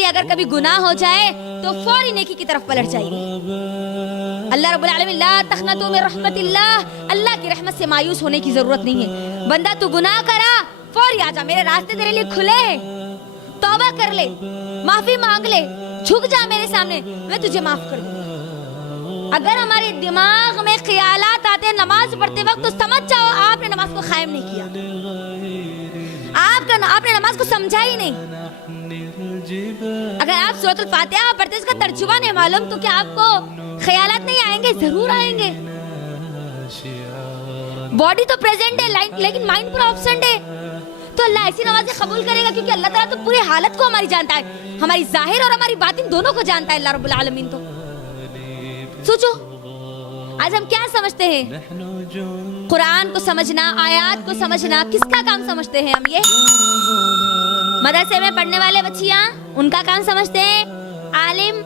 اگر کبھی گناہ ہو جائے تو فوری نیکی کی طرف پلٹ جائیے. اللہ رب العالمین لا تقنطوا من رحمت اللہ کی رحمت سے مایوس ہونے کی ضرورت نہیں ہے. بندہ تو گناہ کرا فوری آ جا, میرے راستے تیرے لیے کھلے ہیں, توبہ کر لے, معافی مانگ لے, جھک جا میرے سامنے, میں تجھے معاف کر دوں. اگر ہمارے دماغ میں خیالات آتے ہیں نماز پڑھتے وقت تو سمجھ جاؤ آپ نے نماز کو قائم نہیں کیا, آپ نے نماز کو سمجھا ہی نہیں. اگر آپ سورۃ الفاتحہ پڑھتے اس کا ترجمہ نہیں معلوم تو کیا آپ کو خیالات نہیں آئیں گے؟ ضرور آئیں گے. باڈی تو پریزنٹ ہے لیکن مائنڈ پورا ایبسنٹ ہے. تو اللہ ایسی نمازیں قبول کرے گا کیونکہ اللہ تعالیٰ تو پوری حالت کو ہماری جانتا ہے, ہماری ظاہر اور ہماری باطن دونوں کو جانتا ہے اللہ رب العالمین. تو سوچو آج ہم کیا سمجھتے ہیں؟ قرآن کو سمجھنا, آیات کو سمجھنا کس کا کام سمجھتے ہیں ہم؟ یہ مدرسے میں پڑھنے والے بچیاں ان کا کام سمجھتے ہیں, عالم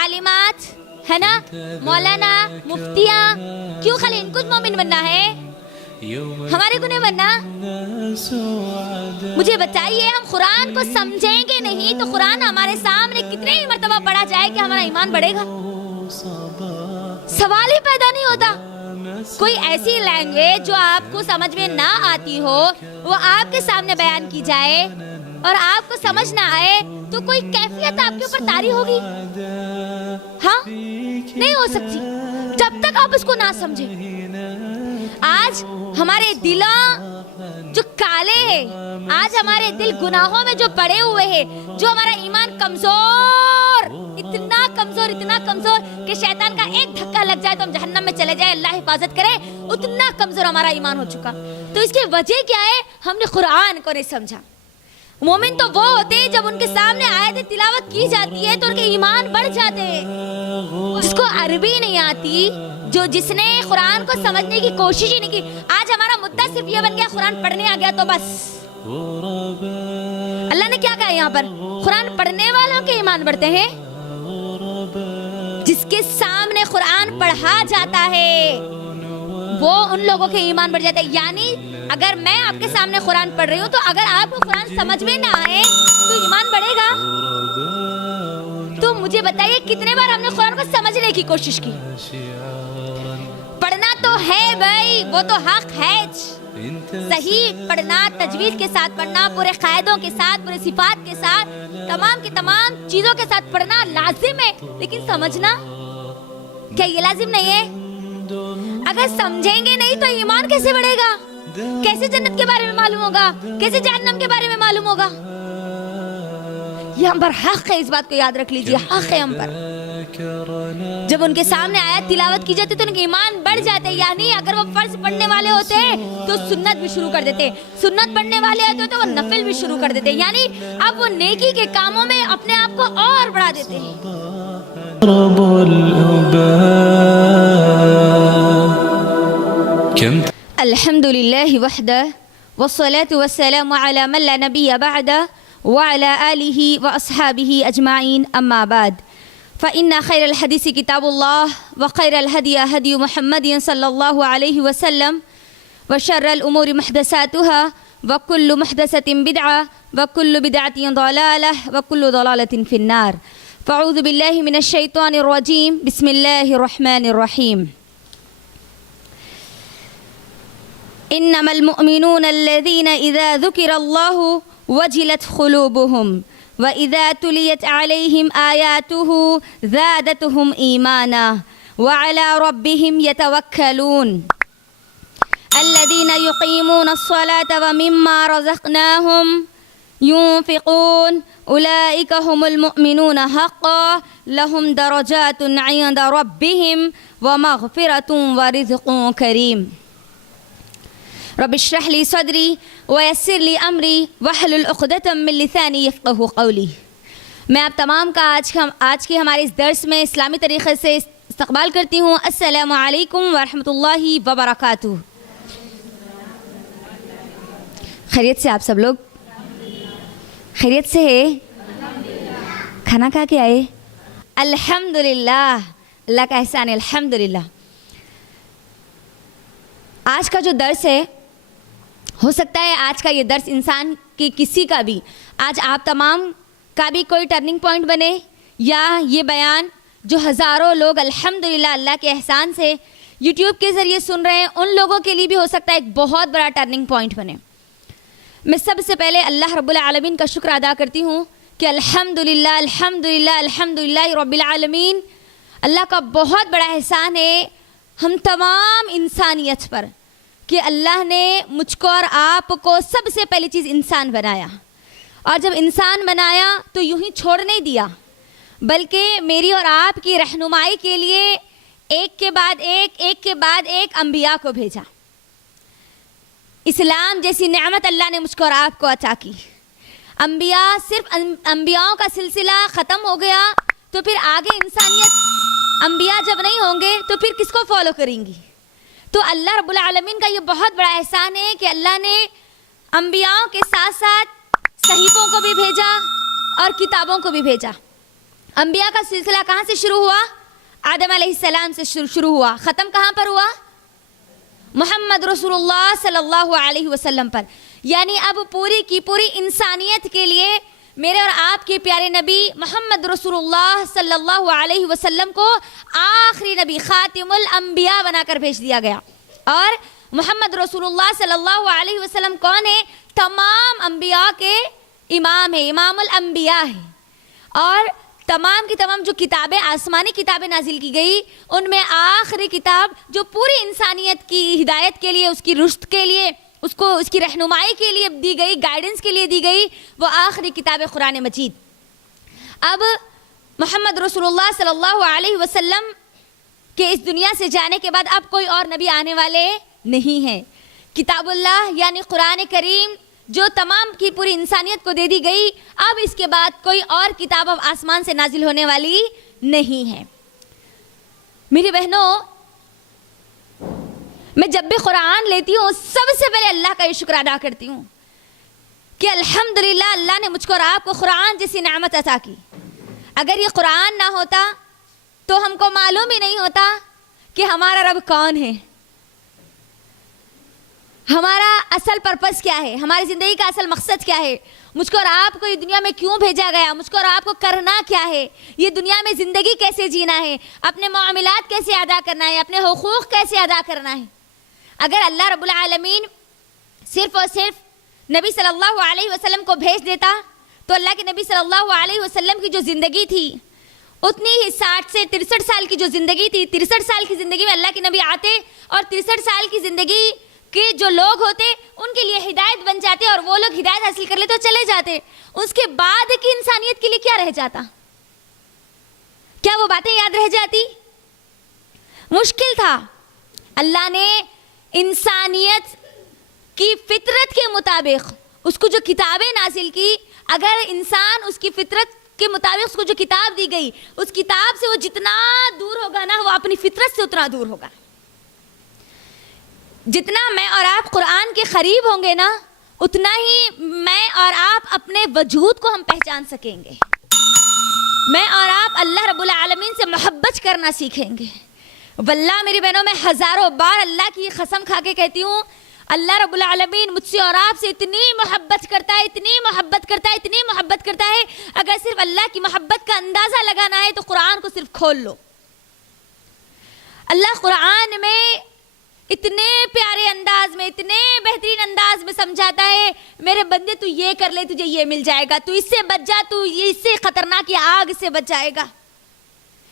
عالمات ہے نا, مولانا مفتیاں. کیوں خالی ان کو مومن بننا ہے, ہمارے کو نہیں بننا؟ مجھے بتائیے ہم قرآن کو سمجھیں گے نہیں تو قرآن ہمارے سامنے کتنے ہی مرتبہ پڑھا جائے کہ ہمارا ایمان بڑھے گا؟ سوال ہی پیدا نہیں ہوتا. کوئی ایسی لینگویج جو آپ کو سمجھ میں نہ آتی ہو وہ آپ کے سامنے بیان کی جائے اور آپ کو سمجھ نہ آئے تو کوئی کیفیت آپ کے اوپر طاری ہوگی؟ ہاں نہیں ہو سکتی جب تک آپ اس کو نہ سمجھیں. آج ہمارے دلوں جو کالے ہیں, آج ہمارے دل گناہوں میں جو پڑے ہوئے ہیں, جو ہمارا ایمان کمزور, اتنا کمزور کہ شیطان کا ایک دھکا لگ جائے تو ہم جہنم میں چلے جائے, اللہ حفاظت کرے, اتنا کمزور ہمارا ایمان ہو چکا. تو اس کی وجہ کیا ہے؟ ہم نے قرآن کو نہیں سمجھا. مومن تو وہ ہوتے ہیں جب ان کے سامنے آیت تلاوت کی جاتی ہے تو ان کے ایمان بڑھ جاتے ہیں. جس کو عربی نہیں آتی, جس نے قرآن کو سمجھنے کی کوشش ہی نہیں کی, آج ہمارا مدعا صرف یہ بن گیا قرآن پڑھنے آ گیا تو بس. اللہ نے کیا کہا یہاں پر؟ قرآن پڑھنے والوں کے ایمان بڑھتے ہیں. جس کے سامنے قرآن پڑھا جاتا ہے وہ ان لوگوں کے ایمان بڑھ جاتے ہیں. یعنی اگر میں آپ کے سامنے قرآن پڑھ رہی ہوں تو اگر آپ کو قرآن سمجھ میں نہ آئے تو ایمان بڑھے گا؟ تو مجھے بتائیے کتنے بار ہم نے قرآن کو سمجھنے کی کوشش کی؟ پڑھنا تو ہے بھائی, وہ تو حق ہے, صحیح پڑھنا, تجوید کے ساتھ پڑھنا, پورے قاعدوں کے ساتھ, پورے صفات کے ساتھ, تمام کی تمام چیزوں کے ساتھ پڑھنا لازم ہے. لیکن سمجھنا کیا یہ لازم نہیں ہے؟ اگر سمجھیں گے نہیں تو ایمان کیسے بڑھے گا؟ کیسے جنت کے بارے میں معلوم ہوگا؟ کیسے جہنم کے بارے میں معلوم ہوگا؟ یہ ہم پر حق ہے, اس بات کو یاد رکھ لیجئے, حق ہے ہم پر. جب ان کے سامنے آیت تلاوت کی جاتی تو ان کے ایمان بڑھ جاتے. یعنی اگر وہ فرض پڑھنے والے ہوتے تو سنت بھی شروع کر دیتے, سنت پڑھنے والے ہوتے تو وہ نفل بھی شروع کر دیتے. یعنی اب وہ نیکی کے کاموں میں اپنے آپ کو اور بڑھا دیتے ہیں. الحمدللہ وحدہ والصلاة والسلام علی من لا نبی بعدہ وعلى آله وأصحابه أجمعين. أما بعد فإن خير الحديث كتاب الله وخير الهدي هدي محمد صلى الله عليه وسلم وشر الأمور محدثاتها وكل محدثة بدعة وكل بدعة ضلالة وكل ضلالة في النار. فأعوذ بالله من الشيطان الرجيم. بسم الله الرحمن الرحيم. إنما المؤمنون الذين إذا ذكر الله وجلت قلوبهم وإذا تليت عليهم آياته زادتهم إيمانا وعلى ربهم يتوكلون الذين يقيمون الصلاة ومما رزقناهم ينفقون أولئك هم المؤمنون حقا لهم درجات عند ربهم ومغفرة ورزق كريم. رب اشرح لي صدری ویسر لی امری واحلل عقدۃ من لسانی یفقہوا قولی. میں آپ تمام کا آج کے ہمارے اس درس میں اسلامی طریقے سے استقبال کرتی ہوں. السلام علیکم ورحمۃ اللہ وبرکاتہ. خیریت سے آپ سب لوگ؟ خیریت سے ہے؟ کھانا کھا کے آئے؟ الحمدللہ, اللہ کا احسان ہے, الحمدللہ. آج کا جو درس ہے ہو سکتا ہے آج کا یہ درس انسان کی کسی کا بھی, آج آپ تمام کا بھی کوئی ٹرننگ پوائنٹ بنے، یا یہ بیان جو ہزاروں لوگ الحمدللہ اللہ کے احسان سے یوٹیوب کے ذریعے سن رہے ہیں ان لوگوں کے لیے بھی ہو سکتا ہے ایک بہت بڑا ٹرننگ پوائنٹ بنے۔ میں سب سے پہلے اللہ رب العالمین کا شکر ادا کرتی ہوں کہ الحمدللہ الحمدللہ الحمدللہ رب العالمین، اللہ کا بہت بڑا احسان ہے ہم تمام انسانیت پر کہ اللہ نے مجھ کو اور آپ کو سب سے پہلی چیز انسان بنایا، اور جب انسان بنایا تو یوں ہی چھوڑ نہیں دیا، بلکہ میری اور آپ کی رہنمائی کے لیے ایک کے بعد ایک انبیاء کو بھیجا۔ اسلام جیسی نعمت اللہ نے مجھ کو اور آپ کو عطا کی۔ انبیاء، صرف انبیاؤں کا سلسلہ ختم ہو گیا تو پھر آگے انسانیت، انبیاء جب نہیں ہوں گے تو پھر کس کو فالو کریں گی؟ تو اللہ رب العالمین کا یہ بہت بڑا احسان ہے کہ اللہ نے انبیاؤں کے ساتھ ساتھ صحیفوں کو بھی بھیجا اور کتابوں کو بھی بھیجا۔ انبیاء کا سلسلہ کہاں سے شروع ہوا؟ آدم علیہ السلام سے شروع ہوا، ختم کہاں پر ہوا؟ محمد رسول اللہ صلی اللہ علیہ وسلم پر۔ یعنی اب پوری کی پوری انسانیت کے لیے میرے اور آپ کے پیارے نبی محمد رسول اللہ صلی اللہ علیہ وسلم کو آخری نبی، خاتم الانبیاء بنا کر بھیج دیا گیا۔ اور محمد رسول اللہ صلی اللہ علیہ وسلم کون ہے؟ تمام انبیاء کے امام ہے، امام الانبیاء ہے۔ اور تمام کی تمام جو کتابیں، آسمانی کتابیں نازل کی گئی، ان میں آخری کتاب جو پوری انسانیت کی ہدایت کے لیے، اس کی رشد کے لیے، اس کی رہنمائی کے لیے دی گئی، گائیڈنس کے لیے دی گئی، وہ آخری کتاب قرآن مجید۔ اب محمد رسول اللہ صلی اللہ علیہ وسلم کے اس دنیا سے جانے کے بعد اب کوئی اور نبی آنے والے نہیں ہیں۔ کتاب اللہ یعنی قرآن کریم جو تمام کی پوری انسانیت کو دے دی گئی، اب اس کے بعد کوئی اور کتاب اب آسمان سے نازل ہونے والی نہیں ہے۔ میری بہنوں، میں جب بھی قرآن لیتی ہوں سب سے پہلے اللہ کا یہ شکر ادا کرتی ہوں کہ الحمدللہ اللہ نے مجھ کو اور آپ کو قرآن جیسی نعمت عطا کی۔ اگر یہ قرآن نہ ہوتا تو ہم کو معلوم ہی نہیں ہوتا کہ ہمارا رب کون ہے، ہمارا اصل پرپس کیا ہے، ہماری زندگی کا اصل مقصد کیا ہے، مجھ کو اور آپ کو یہ دنیا میں کیوں بھیجا گیا، مجھ کو اور آپ کو کرنا کیا ہے، یہ دنیا میں زندگی کیسے جینا ہے، اپنے معاملات کیسے ادا کرنا ہے، اپنے حقوق کیسے ادا کرنا ہے۔ اگر اللہ رب العالمین صرف اور صرف نبی صلی اللہ علیہ وسلم کو بھیج دیتا تو اللہ کے نبی صلی اللہ علیہ وسلم کی جو زندگی تھی اتنی ہی 60 سے 63 سال کی جو زندگی تھی، 63 سال کی زندگی میں اللہ کے نبی آتے اور 63 سال کی زندگی کے جو لوگ ہوتے ان کے لیے ہدایت بن جاتے اور وہ لوگ ہدایت حاصل کر لیتے اور چلے جاتے۔ اس کے بعد کی انسانیت کے لیے کیا رہ جاتا؟ کیا وہ باتیں یاد رہ جاتی؟ مشکل تھا۔ اللہ نے انسانیت کی فطرت کے مطابق اس کو جو کتابیں نازل کی، اگر انسان اس کی فطرت کے مطابق اس کو جو کتاب دی گئی، اس کتاب سے وہ جتنا دور ہوگا نا، وہ اپنی فطرت سے اتنا دور ہوگا۔ جتنا میں اور آپ قرآن کے قریب ہوں گے نا، اتنا ہی میں اور آپ اپنے وجود کو ہم پہچان سکیں گے، میں اور آپ اللہ رب العالمین سے محبت کرنا سیکھیں گے۔ واللہ میری بہنوں، میں ہزاروں بار اللہ کی قسم کھا کے کہتی ہوں، اللہ رب العالمین مجھ سے اور آپ سے اتنی محبت کرتا ہے، اتنی محبت کرتا ہے، اتنی محبت کرتا ہے، اگر صرف اللہ کی محبت کا اندازہ لگانا ہے تو قرآن کو صرف کھول لو۔ اللہ قرآن میں اتنے پیارے انداز میں، اتنے بہترین انداز میں سمجھاتا ہے، میرے بندے تو یہ کر لے تجھے یہ مل جائے گا، تو اس سے بچ جا، تو اس سے خطرناک آگ سے بچ جائے گا۔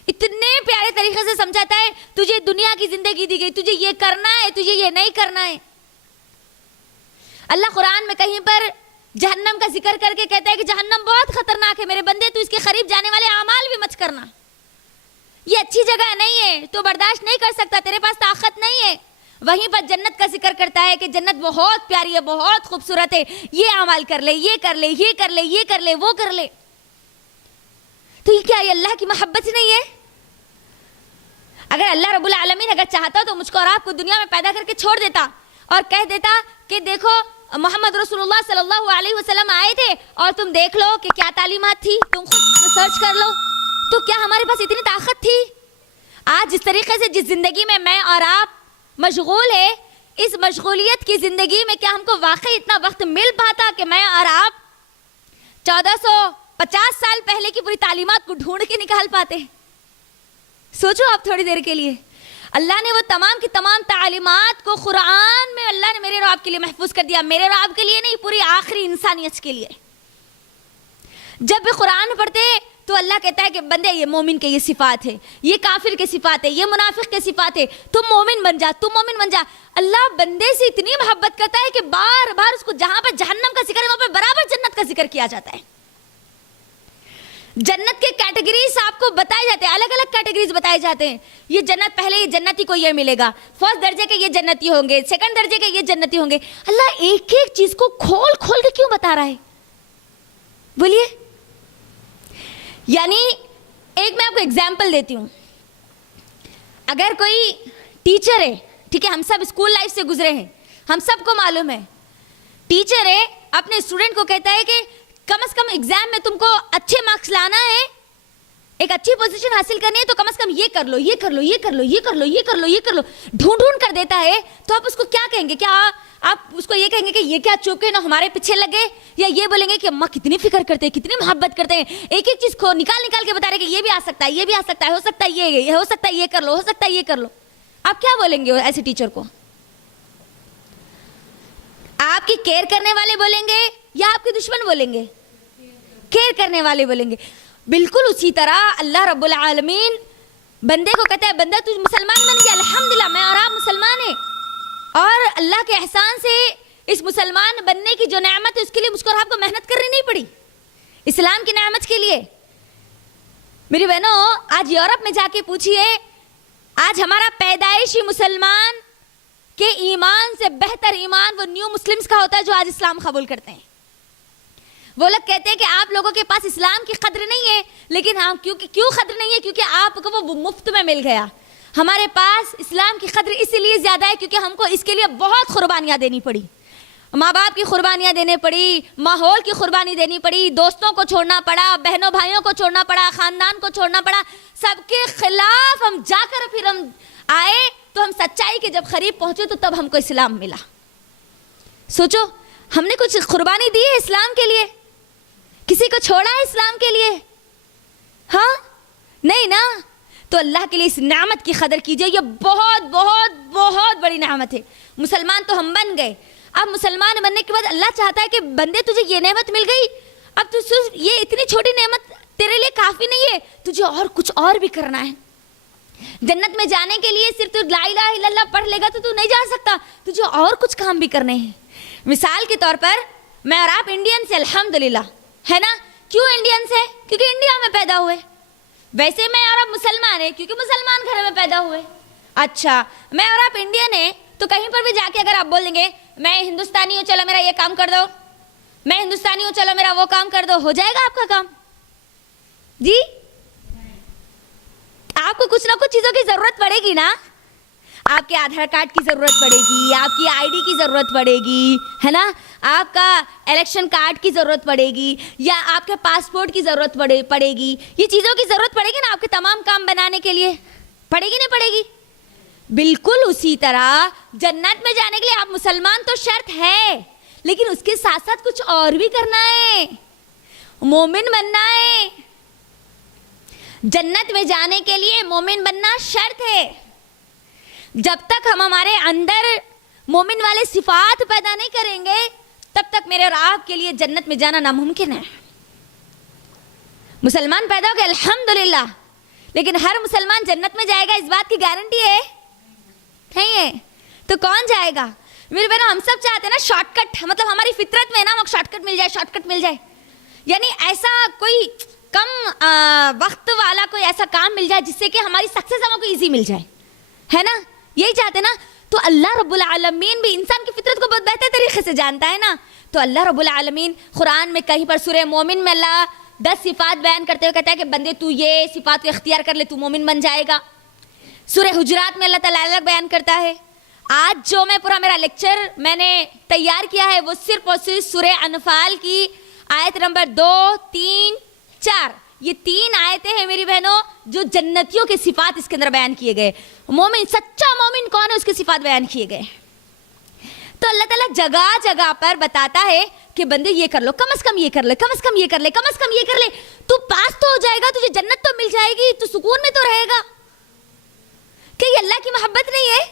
اتنے پیارے طریقے سے سمجھاتا ہے، تجھے دنیا کی زندگی دی گئی، تجھے یہ کرنا ہے، تجھے یہ نہیں کرنا ہے۔ اللہ قرآن میں کہیں پر جہنم کا ذکر کر کے کہتا ہے کہ جہنم بہت خطرناک ہے، میرے بندے تو اس کے قریب جانے والے اعمال بھی مت کرنا، یہ اچھی جگہ نہیں ہے، تو برداشت نہیں کر سکتا، تیرے پاس طاقت نہیں ہے۔ وہیں پر جنت کا ذکر کرتا ہے کہ جنت بہت پیاری ہے، بہت خوبصورت ہے، یہ اعمال کر لے، یہ کر لے، یہ کر لے، یہ کر لے، وہ کر لے۔ تو یہ کیا، یہ اللہ کی محبت نہیں ہے؟ اگر اللہ رب العالمین اگر چاہتا تو مجھ کو اور آپ کو دنیا میں پیدا کر کے چھوڑ دیتا اور کہہ دیتا کہ دیکھو محمد رسول اللہ صلی اللہ علیہ وسلم آئے تھے اور تم دیکھ لو کہ کیا تعلیمات تھی، تم خود سرچ کر لو، تو کیا ہمارے پاس اتنی طاقت تھی؟ آج جس طریقے سے جس زندگی میں میں اور آپ مشغول ہے، اس مشغولیت کی زندگی میں کیا ہم کو واقعی اتنا وقت مل پاتا کہ میں اور آپ 50 سال پہلے کی پوری تعلیمات کو ڈھونڈ کے نکال پاتے. سوچو آپ تھوڑی دیر کے لیے, اللہ نے وہ تمام کی تمام تعلیمات کو قرآن میں اللہ نے میرے اور آپ کے لیے محفوظ کر دیا. میرے اور آپ کے لیے نہیں, پوری آخری انسانیت کے لیے. جب بھی قرآن پڑھتے تو اللہ کہتا ہے کہ بندے یہ مومن کے یہ صفات ہے, یہ کافر کے صفات ہے, یہ منافق کے صفات ہے, تم مومن بن جا, تم مومن بن جا. اللہ بندے سے اتنی محبت کرتا ہے کہ بار بار اس کو جہاں پر جہنم کا ذکر ہے وہاں پر برابر جنت کا ذکر کیا جاتا ہے. جنت کے کیٹیگریز آپ کو بتائے جاتے ہیں, الگ الگ کیٹیگریز بتائے جاتے ہیں. یہ جنت, پہلے یہ جنتی کو یہ ملے گا, فرسٹ درجے کے یہ جنتی ہوں گے, سیکنڈ درجے کے یہ جنتی ہوں گے. اللہ ایک ایک چیز کو کھول کھول کے کیوں بتا رہا ہے؟ بولیے. یعنی ایک میں آپ کو ایگزامپل دیتی ہوں. اگر کوئی ٹیچر ہے, ٹھیک ہے, ہم سب اسکول لائف سے گزرے ہیں, ہم سب کو معلوم ہے, ٹیچر ہے اپنے اسٹوڈنٹ کو کہتا ہے کہ کم از کم ایگزام میں تم کو اچھے مارکس لانا ہے, ایک اچھی پوزیشن حاصل کرنی ہے, تو کم از کم یہ کر لو, یہ کر لو, یہ کر لو, یہ کر لو, یہ کر لو, یہ کر لو, ڈھونڈ ڈھونڈ کر دیتا ہے. تو آپ اس کو کیا کہیں گے؟ کیا آپ اس کو یہ کہیں گے کہ یہ کیا چوکے نہ ہمارے پیچھے لگے, یا یہ بولیں گے کہ اماں کتنی فکر کرتے ہیں, کتنی محبت کرتے ہیں, ایک ایک چیز کو نکال نکال کے بتا رہے کہ یہ بھی آ سکتا ہے, یہ بھی آ سکتا ہے, ہو سکتا ہے یہ ہو سکتا ہے, یہ کر لو, ہو سکتا ہے یہ کر لو. آپ کیا بولیں گے ایسے ٹیچر کو؟ آپ کی کیئر کرنے والے بولیں گے یا آپ کے دشمن بولیں گے؟ کیئر کرنے والے بولیں گے. بالکل اسی طرح اللہ رب العالمین بندے کو کہتا ہے بندہ تو مسلمان بن گیا, الحمدللہ میں اور آپ مسلمان ہیں, اور اللہ کے احسان سے اس مسلمان بننے کی جو نعمت ہے اس کے لیے مجھ کو اور آپ کو محنت کرنی نہیں پڑی, اسلام کی نعمت کے لیے. میری بہنوں, آج یورپ میں جا کے پوچھئے, آج ہمارا پیدائشی مسلمان کے ایمان سے بہتر ایمان وہ نیو مسلمز کا ہوتا ہے جو آج اسلام قبول کرتے ہیں. وہ لوگ کہتے ہیں کہ آپ لوگوں کے پاس اسلام کی قدر نہیں ہے, لیکن ہم کیوں قدر نہیں ہے؟ کیونکہ آپ کو وہ مفت میں مل گیا. ہمارے پاس اسلام کی قدر اسی لیے زیادہ ہے کیونکہ ہم کو اس کے لیے بہت قربانیاں دینی پڑی, ماں باپ کی قربانیاں دینے پڑی, ماحول کی قربانی دینی پڑی, دوستوں کو چھوڑنا پڑا, بہنوں بھائیوں کو چھوڑنا پڑا, خاندان کو چھوڑنا پڑا, سب کے خلاف ہم جا کر پھر ہم آئے تو ہم سچائی کے جب قریب پہنچے تو تب ہم کو اسلام ملا. سوچو, ہم نے کچھ قربانی دی ہے اسلام کے لیے؟ کسی کو چھوڑا ہے اسلام کے لیے؟ ہاں نہیں نا. تو اللہ کے لیے اس نعمت کی قدر کیجئے, یہ بہت بہت بہت بڑی نعمت ہے. مسلمان تو ہم بن گئے, اب مسلمان بننے کے بعد اللہ چاہتا ہے کہ بندے تجھے یہ نعمت مل گئی, اب تو یہ اتنی چھوٹی نعمت تیرے لیے کافی نہیں ہے, تجھے اور کچھ اور بھی کرنا ہے. جنت میں جانے کے لیے صرف تو لا الہ الا اللہ پڑھ لے گا تو نہیں جا سکتا, تجھے اور کچھ کام بھی کرنے ہیں. مثال کے طور پر میں اور آپ انڈین سے الحمدللہ ہے نا, کیوں انڈین سے؟ کیونکہ انڈیا میں پیدا ہوئے. ویسے میں اور آپ مسلمان ہیں کیونکہ مسلمان گھر میں پیدا ہوئے. اچھا, میں اور آپ انڈین ہیں تو کہیں پر بھی جا کے اگر آپ بول دیں گے میں ہندوستانی ہوں چلو میرا یہ کام کر دو, میں ہندوستانی ہوں چلو میرا وہ کام کر دو, ہو جائے گا آپ کا کام؟ جی آپ کو کچھ نہ کچھ چیزوں کی ضرورت پڑے گی نا. آپ کے آدھار کارڈ کی ضرورت پڑے گی, آپ کی آئی ڈی کی ضرورت پڑے گی, ہے نا, آپ کا الیکشن کارڈ کی ضرورت پڑے گی, یا آپ کے پاسپورٹ کی ضرورت پڑے گی. یہ چیزوں کی ضرورت پڑے گی نا آپ کے تمام کام بنانے کے لیے, پڑے گی نہیں پڑے گی؟ بالکل اسی طرح جنت میں جانے کے لیے آپ مسلمان تو شرط ہے, لیکن اس کے ساتھ ساتھ کچھ اور بھی کرنا ہے, مومن بننا ہے. جنت میں جانے کے لیے مومن بننا شرط ہے. جب تک ہم ہمارے اندر مومن والے صفات پیدا نہیں کریں گے تب تک میرے اور آپ کے لیے جنت میں جانا ناممکن ہے. مسلمان پیدا ہو گئے الحمدللہ, لیکن ہر مسلمان جنت میں جائے گا اس بات کی گارنٹی ہے نہیں ہے. تو کون جائے گا؟ میرے بہنوں, ہم سب چاہتے ہیں نا شارٹ کٹ, مطلب ہماری فطرت میں نا شارٹ کٹ مل جائے, شارٹ کٹ مل جائے, یعنی ایسا کوئی کم وقت والا کوئی ایسا کام مل جائے جس سے کہ ہماری سکسیس ہم کو ایزی مل جائے, ہے نا, یہی چاہتے نا. تو اللہ رب العالمین بھی انسان کی فطرت کو بہت بہتر طریقے سے جانتا ہے نا. تو اللہ رب العالمین قرآن میں کہیں پر سورہ مومن میں اللہ 10 صفات بیان کرتے ہوئے کہتا ہے کہ بندے تو یہ صفات کو اختیار کر لے تو مومن بن جائے گا. سورہ حجرات میں اللہ تعالیٰ الگ بیان کرتا ہے. آج جو میں پورا میرا لیکچر میں نے تیار کیا ہے وہ صرف اور صرف سورہ انفال کی آیت نمبر 2, 3, 4, یہ 3 آیتیں ہیں میری بہنوں جو جنتیوں کے صفات اس کے اندر بیان کیے گئے. مومن, سچا مومن کون ہے, اس کے صفات بیان کیے گئے. تو اللہ تعالیٰ جگہ جگہ پر بتاتا ہے کہ بندے یہ کر لو, کم از کم یہ کر لے, کم از کم یہ کر لے, کم از کم یہ کر لے, تو پاس تو ہو جائے گا, تجھے جنت تو مل جائے گی, تو سکون میں تو رہے گا. کہ یہ اللہ کی محبت نہیں ہے؟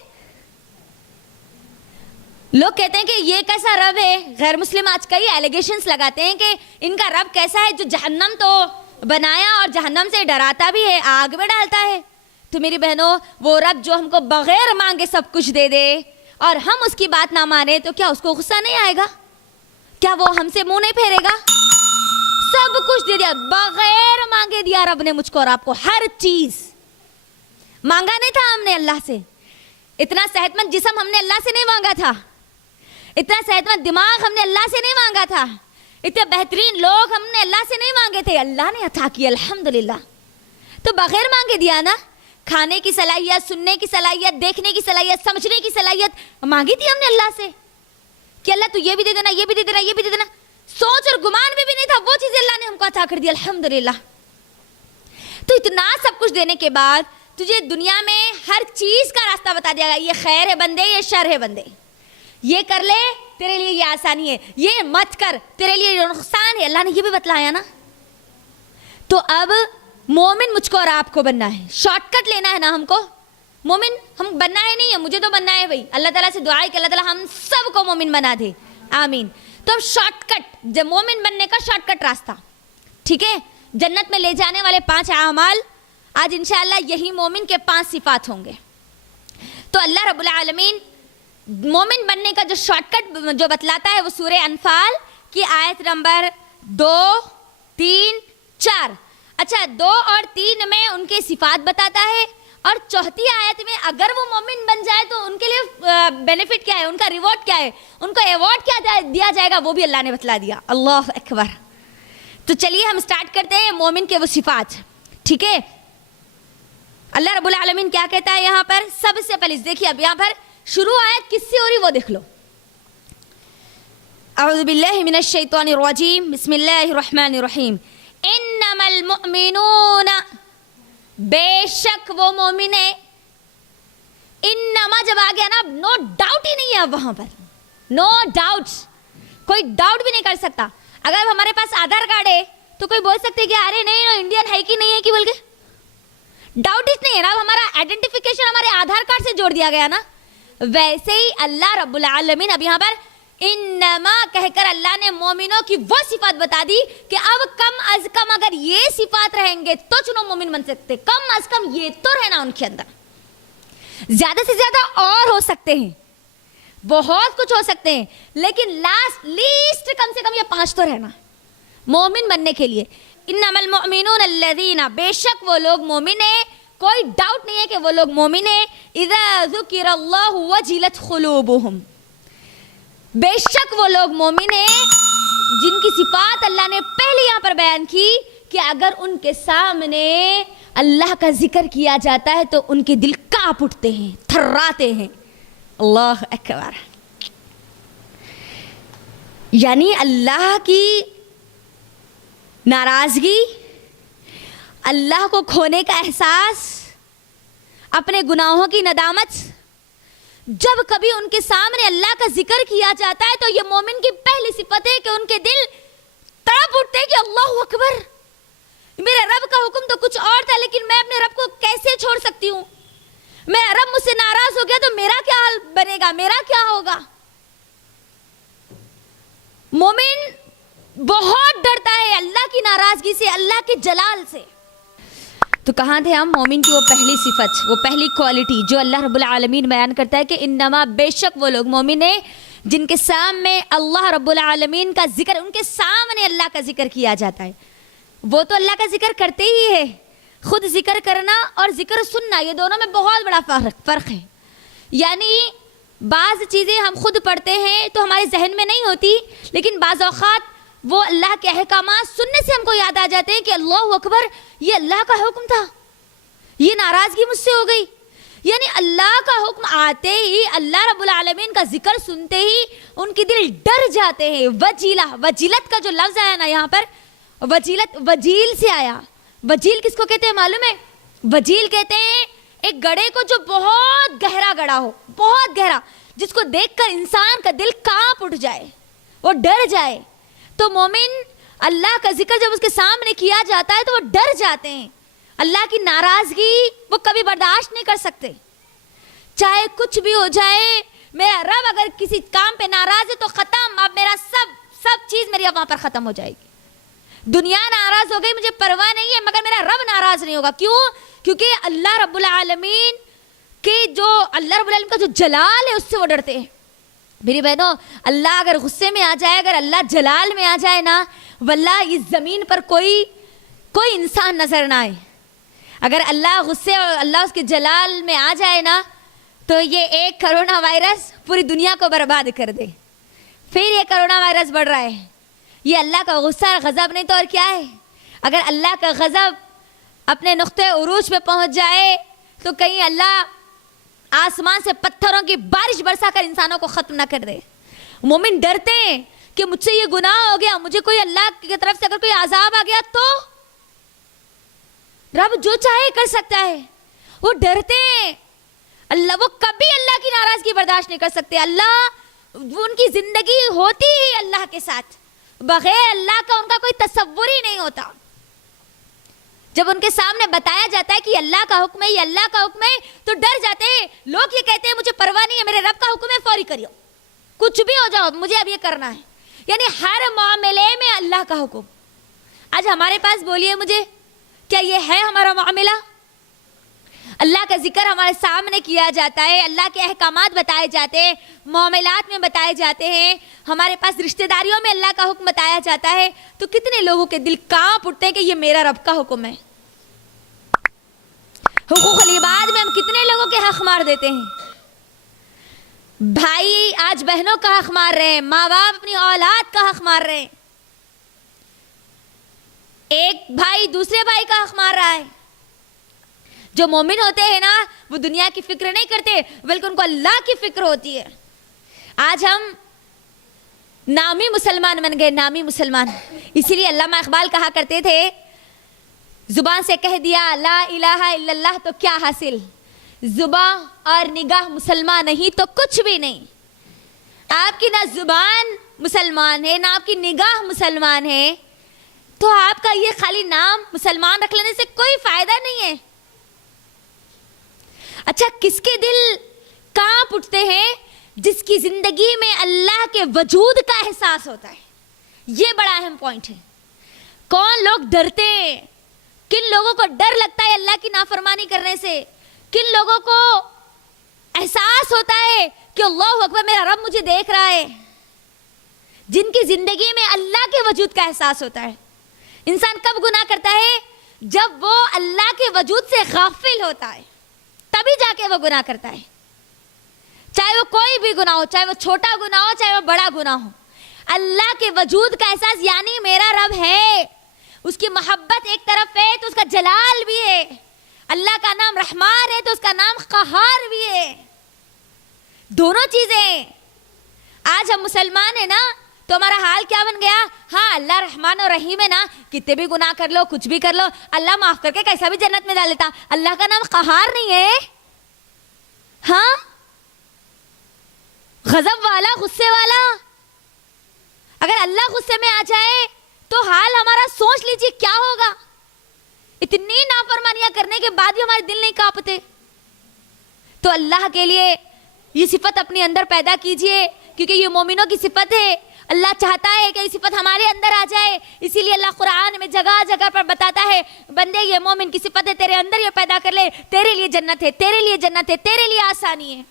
لوگ کہتے ہیں کہ یہ کیسا رب ہے. غیر مسلم آج کئی ایلیگیشنز لگاتے ہیں کہ ان کا رب کیسا ہے جو جہنم تو بنایا اور جہنم سے ڈراتا بھی ہے, آگ میں ڈالتا ہے. تو میری بہنوں, وہ رب جو ہم کو بغیر مانگے سب کچھ دے دے اور ہم اس کی بات نہ مانے, تو کیا اس کو غصہ نہیں آئے گا؟ کیا وہ ہم سے منہ نہیں پھیرے گا؟ سب کچھ دے دیا, بغیر مانگے دیا رب نے مجھ کو اور آپ کو ہر چیز. مانگا نہیں تھا ہم نے اللہ سے. اتنا صحت مند جسم ہم نے اللہ سے نہیں مانگا تھا, اتنا صحت مند دماغ ہم نے اللہ سے نہیں مانگا تھا, اتنے بہترین لوگ ہم نے اللہ سے نہیں مانگے تھے, اللہ نے عطا کیا الحمدللہ. تو بغیر مانگے دیا نا. کھانے کی صلاحیت, سننے کی صلاحیت, دیکھنے کی صلاحیت, سمجھنے کی صلاحیت مانگی تھی ہم نے اللہ سے کہ اللہ تو یہ بھی دے دینا, یہ بھی دے دینا, یہ بھی دے دینا. سوچ اور گمان بھی نہیں تھا, وہ چیزیں اللہ نے ہم کو عطا کر دی الحمدللہ. تو اتنا سب کچھ دینے کے بعد تجھے دنیا میں ہر چیز کا راستہ بتا دیا گیا, یہ خیر ہے بندے, یہ شر ہے بندے, یہ کر لے تیرے لیے یہ آسانی ہے, یہ مت کر تیرے لیے یہ نقصان ہے. اللہ نے یہ بھی بتلایا نا. تو اب مومن مجھ کو اور آپ کو بننا ہے, شارٹ کٹ لینا ہے نا ہم کو. مومن ہم بننا ہے نہیں ہے, مجھے تو بننا ہے بھائی. اللہ تعالیٰ سے دعا ہے کہ اللہ تعالیٰ ہم سب کو مومن بنا دے, آمین. تو اب شارٹ کٹ, جب مومن بننے کا شارٹ کٹ راستہ, ٹھیک ہے, جنت میں لے جانے والے 5 اعمال, آج انشاءاللہ یہی مومن کے 5 صفات ہوں گے. تو اللہ رب العالمین مومن بننے کا جو شارٹ کٹ جو بتلاتا ہے وہ سورہ انفال کی آیت نمبر 2, 3, 4. اچھا, 2 اور 3 میں ان کے صفات بتاتا ہے, اور 4تھی آیت میں اگر وہ مومن بن جائے تو ان کے لیے بینیفٹ کیا ہے, ان کا ریوارڈ کیا ہے, ان کو ایوارڈ کیا دیا جائے گا, وہ بھی اللہ نے بتلا دیا. اللہ اکبر. تو چلیے ہم سٹارٹ کرتے ہیں مومن کے وہ صفات, ٹھیک ہے. اللہ رب العالمین کیا کہتا ہے یہاں پر؟ سب سے پہلے دیکھیے, اب یہاں پر شروع آیت کس سے ہو رہی وہ دیکھ لو. اعوذ باللہ من الشیطان الرجیم, بسم اللہ الرحمن الرحیم. انما المؤمنون, بے شک وہ مومن ہے. انما جب آ گیا نا, نو ڈاؤٹ ہی نہیں ہے اب وہاں پر, نو ڈاؤٹ, کوئی ڈاؤٹ بھی نہیں کر سکتا. اگر ہمارے پاس آدھار کارڈ ہے تو کوئی بول سکتے کہ ارے نہیں انڈین ہے کہ نہیں ہے کہ بول کے, ڈاؤٹ ہی نہیں ہے نا. اب ہمارا آئیڈینٹیفیکیشن ہمارے آدھار کارڈ سے جوڑ دیا گیا نا. ویسے ہی اللہ رب العالمین اب یہاں پر انما کہہ کر اللہ نے مومنوں کی وہ صفات بتا دی کہ اب کم از کم اگر یہ صفات رہیں گے تو چنو مومن بن سکتے, کم از کم یہ تو رہنا ان کے اندر. زیادہ سے زیادہ اور ہو سکتے ہیں, بہت کچھ ہو سکتے ہیں, لیکن لیسٹ کم سے کم یہ 5 تو رہنا مومن بننے کے لیے. انما المؤمنون الذین, بے شک وہ لوگ مومن ہیں, کوئی ڈاؤٹ نہیں ہے کہ وہ لوگ مومن ہیں. اذا ذکر اللہ وجلت قلوبہم, بے شک وہ لوگ مومن ہیں جن کی صفات اللہ نے پہلے یہاں پر بیان کی کہ اگر ان کے سامنے اللہ کا ذکر کیا جاتا ہے تو ان کے دل کانپ اٹھتے ہیں, تھراتے ہیں. اللہ اکبر. یعنی اللہ کی ناراضگی, اللہ کو کھونے کا احساس, اپنے گناہوں کی ندامت, جب کبھی ان کے سامنے اللہ کا ذکر کیا جاتا ہے تو یہ مومن کی پہلی صفت ہے کہ ان کے دل تڑپ اٹھتے ہیں کہ اللہ اکبر, میرے رب کا حکم تو کچھ اور تھا لیکن میں اپنے رب کو کیسے چھوڑ سکتی ہوں, میں رب مجھ سے ناراض ہو گیا تو میرا کیا حال بنے گا, میرا کیا ہوگا. مومن بہت ڈرتا ہے اللہ کی ناراضگی سے, اللہ کے جلال سے. تو کہاں تھے ہم؟ مومن کی وہ پہلی صفت, وہ پہلی کوالٹی جو اللہ رب العالمین بیان کرتا ہے کہ انما, بے شک وہ لوگ مومن ہیں جن کے سامنے اللہ رب العالمین کا ذکر, ان کے سامنے اللہ کا ذکر کیا جاتا ہے. وہ تو اللہ کا ذکر کرتے ہی ہے, خود ذکر کرنا اور ذکر سننا یہ دونوں میں بہت بڑا فرق ہے. یعنی بعض چیزیں ہم خود پڑھتے ہیں تو ہمارے ذہن میں نہیں ہوتی, لیکن بعض اوقات وہ اللہ کے احکامات سننے سے ہم کو یاد آ جاتے ہیں کہ اللہ اکبر, یہ اللہ کا حکم تھا, یہ ناراضگی مجھ سے ہو گئی. یعنی اللہ کا حکم آتے ہی, اللہ رب العالمین کا ذکر سنتے ہی ان کے دل ڈر جاتے ہیں. وجیلہ, وجیلت کا جو لفظ آیا نا یہاں پر, وجیلت وجیل سے آیا. وجیل کس کو کہتے ہیں معلوم ہے؟ وجیل کہتے ہیں ایک گڑھے کو جو بہت گہرا گڑھا ہو, بہت گہرا, جس کو دیکھ کر انسان کا دل کانپ اٹھ جائے, وہ ڈر جائے. تو مومن اللہ کا ذکر جب اس کے سامنے کیا جاتا ہے تو وہ ڈر جاتے ہیں. اللہ کی ناراضگی وہ کبھی برداشت نہیں کر سکتے. چاہے کچھ بھی ہو جائے, میرا رب اگر کسی کام پہ ناراض ہے تو ختم, اب میرا سب چیز میری وہاں پر ختم ہو جائے گی. دنیا ناراض ہو گئی مجھے پرواہ نہیں ہے, مگر میرا رب ناراض نہیں ہوگا. کیوں؟ کیونکہ اللہ رب العالمین کا جو جلال ہے اس سے وہ ڈرتے ہیں. میری بہنوں, اللہ اگر غصے میں آ جائے, اگر اللہ جلال میں آ جائے نا, واللہ اس زمین پر کوئی انسان نظر نہ آئے. اگر اللہ غصے اور اللہ اس کے جلال میں آ جائے نا, تو یہ ایک کرونا وائرس پوری دنیا کو برباد کر دے. پھر یہ کرونا وائرس بڑھ رہا ہے. یہ اللہ کا غصہ اور غضب نہیں تو اور کیا ہے. اگر اللہ کا غضب اپنے نقطۂ عروج پہ پہنچ جائے تو کہیں اللہ آسمان سے پتھروں کی بارش برسا کر انسانوں کو ختم نہ کر دے. مومن ڈرتے ہیں کہ مجھ سے یہ گناہ ہو گیا, مجھے کوئی اللہ کی طرف سے اگر کوئی عذاب آ گیا تو رب جو چاہے کر سکتا ہے. وہ ڈرتے ہیں. وہ کبھی اللہ کی ناراضگی برداشت نہیں کر سکتے. ان کی زندگی ہوتی ہی اللہ کے ساتھ, بغیر اللہ کا ان کا کوئی تصور ہی نہیں ہوتا. جب ان کے سامنے بتایا جاتا ہے کہ اللہ کا حکم ہے, یہ اللہ کا حکم ہے, تو ڈر جاتے ہیں. لوگ یہ کہتے ہیں مجھے پرواہ نہیں ہے, میرے رب کا حکم ہے, فوری کریو, کچھ بھی ہو جاؤ, مجھے اب یہ کرنا ہے. یعنی ہر معاملے میں اللہ کا حکم. آج ہمارے پاس بولیے مجھے, کیا یہ ہے ہمارا معاملہ؟ اللہ کا ذکر ہمارے سامنے کیا جاتا ہے, اللہ کے احکامات بتائے جاتے ہیں, معاملات میں بتائے جاتے ہیں, ہمارے پاس رشتہ داریوں میں اللہ کا حکم بتایا جاتا ہے, تو کتنے لوگوں کے دل کانپ اٹھتے ہیں کہ یہ میرا رب کا حکم ہے. حقوق العباد میں ہم کتنے لوگوں کے حق مار دیتے ہیں. بھائی آج بہنوں کا حق مار رہے ہیں, ماں باپ اپنی اولاد کا حق مار رہے ہیں. ایک بھائی دوسرے بھائی کا حق مار رہا ہے. جو مومن ہوتے ہیں نا, وہ دنیا کی فکر نہیں کرتے, بلکہ ان کو اللہ کی فکر ہوتی ہے. آج ہم نامی مسلمان بن گئے, نامی مسلمان. اسی لیے علامہ اقبال کہا کرتے تھے, زبان سے کہہ دیا لا الہ الا اللہ تو کیا حاصل, زبان اور نگاہ مسلمان نہیں تو کچھ بھی نہیں. آپ کی نہ زبان مسلمان ہے, نہ آپ کی نگاہ مسلمان ہے, تو آپ کا یہ خالی نام مسلمان رکھ لینے سے کوئی فائدہ نہیں ہے. اچھا, کس کے دل کانپ اٹھتے ہیں؟ جس کی زندگی میں اللہ کے وجود کا احساس ہوتا ہے. یہ بڑا اہم پوائنٹ ہے. کون لوگ ڈرتے ہیں؟ کن لوگوں کو ڈر لگتا ہے اللہ کی نافرمانی کرنے سے؟ کن لوگوں کو احساس ہوتا ہے کہ اللہ اکبر, میرا رب مجھے دیکھ رہا ہے؟ جن کی زندگی میں اللہ کے وجود کا احساس ہوتا ہے. انسان کب گناہ کرتا ہے؟ جب وہ اللہ کے وجود سے غافل ہوتا ہے, تبھی جا کے وہ گناہ کرتا ہے. چاہے وہ کوئی بھی گناہ ہو, چاہے وہ چھوٹا گناہ ہو, چاہے وہ بڑا گناہ ہو. اللہ کے وجود کا احساس, یعنی میرا رب ہے, اس کی محبت ایک طرف ہے تو اس کا جلال بھی ہے. اللہ کا نام رحمان ہے تو اس کا نام قہار بھی ہے. دونوں چیزیں. آج ہم مسلمان ہیں نا, تو ہمارا حال کیا بن گیا؟ ہاں اللہ رحمان اور رحیم ہے نا, کتنے بھی گناہ کر لو, کچھ بھی کر لو, اللہ معاف کر کے کیسا بھی جنت میں ڈال دیتا. اللہ کا نام قہار نہیں ہے. ہاں, غضب والا, غصے والا. اگر اللہ غصے میں آ جائے تو حال ہمارا سوچ لیجیے کیا ہوگا. اتنی نافرمانیاں کرنے کے بعد بھی ہمارے دل نہیں کانپتے. تو اللہ کے لیے یہ صفت اپنے اندر پیدا کیجئے, کیونکہ یہ مومنوں کی صفت ہے. اللہ چاہتا ہے کہ یہ صفت ہمارے اندر آ جائے. اسی لیے اللہ قرآن میں جگہ جگہ پر بتاتا ہے, بندے یہ مومن کی صفت ہے, تیرے اندر یہ پیدا کر لے, تیرے لیے جنت ہے, تیرے لیے جنت ہے, تیرے لیے آسانی ہے.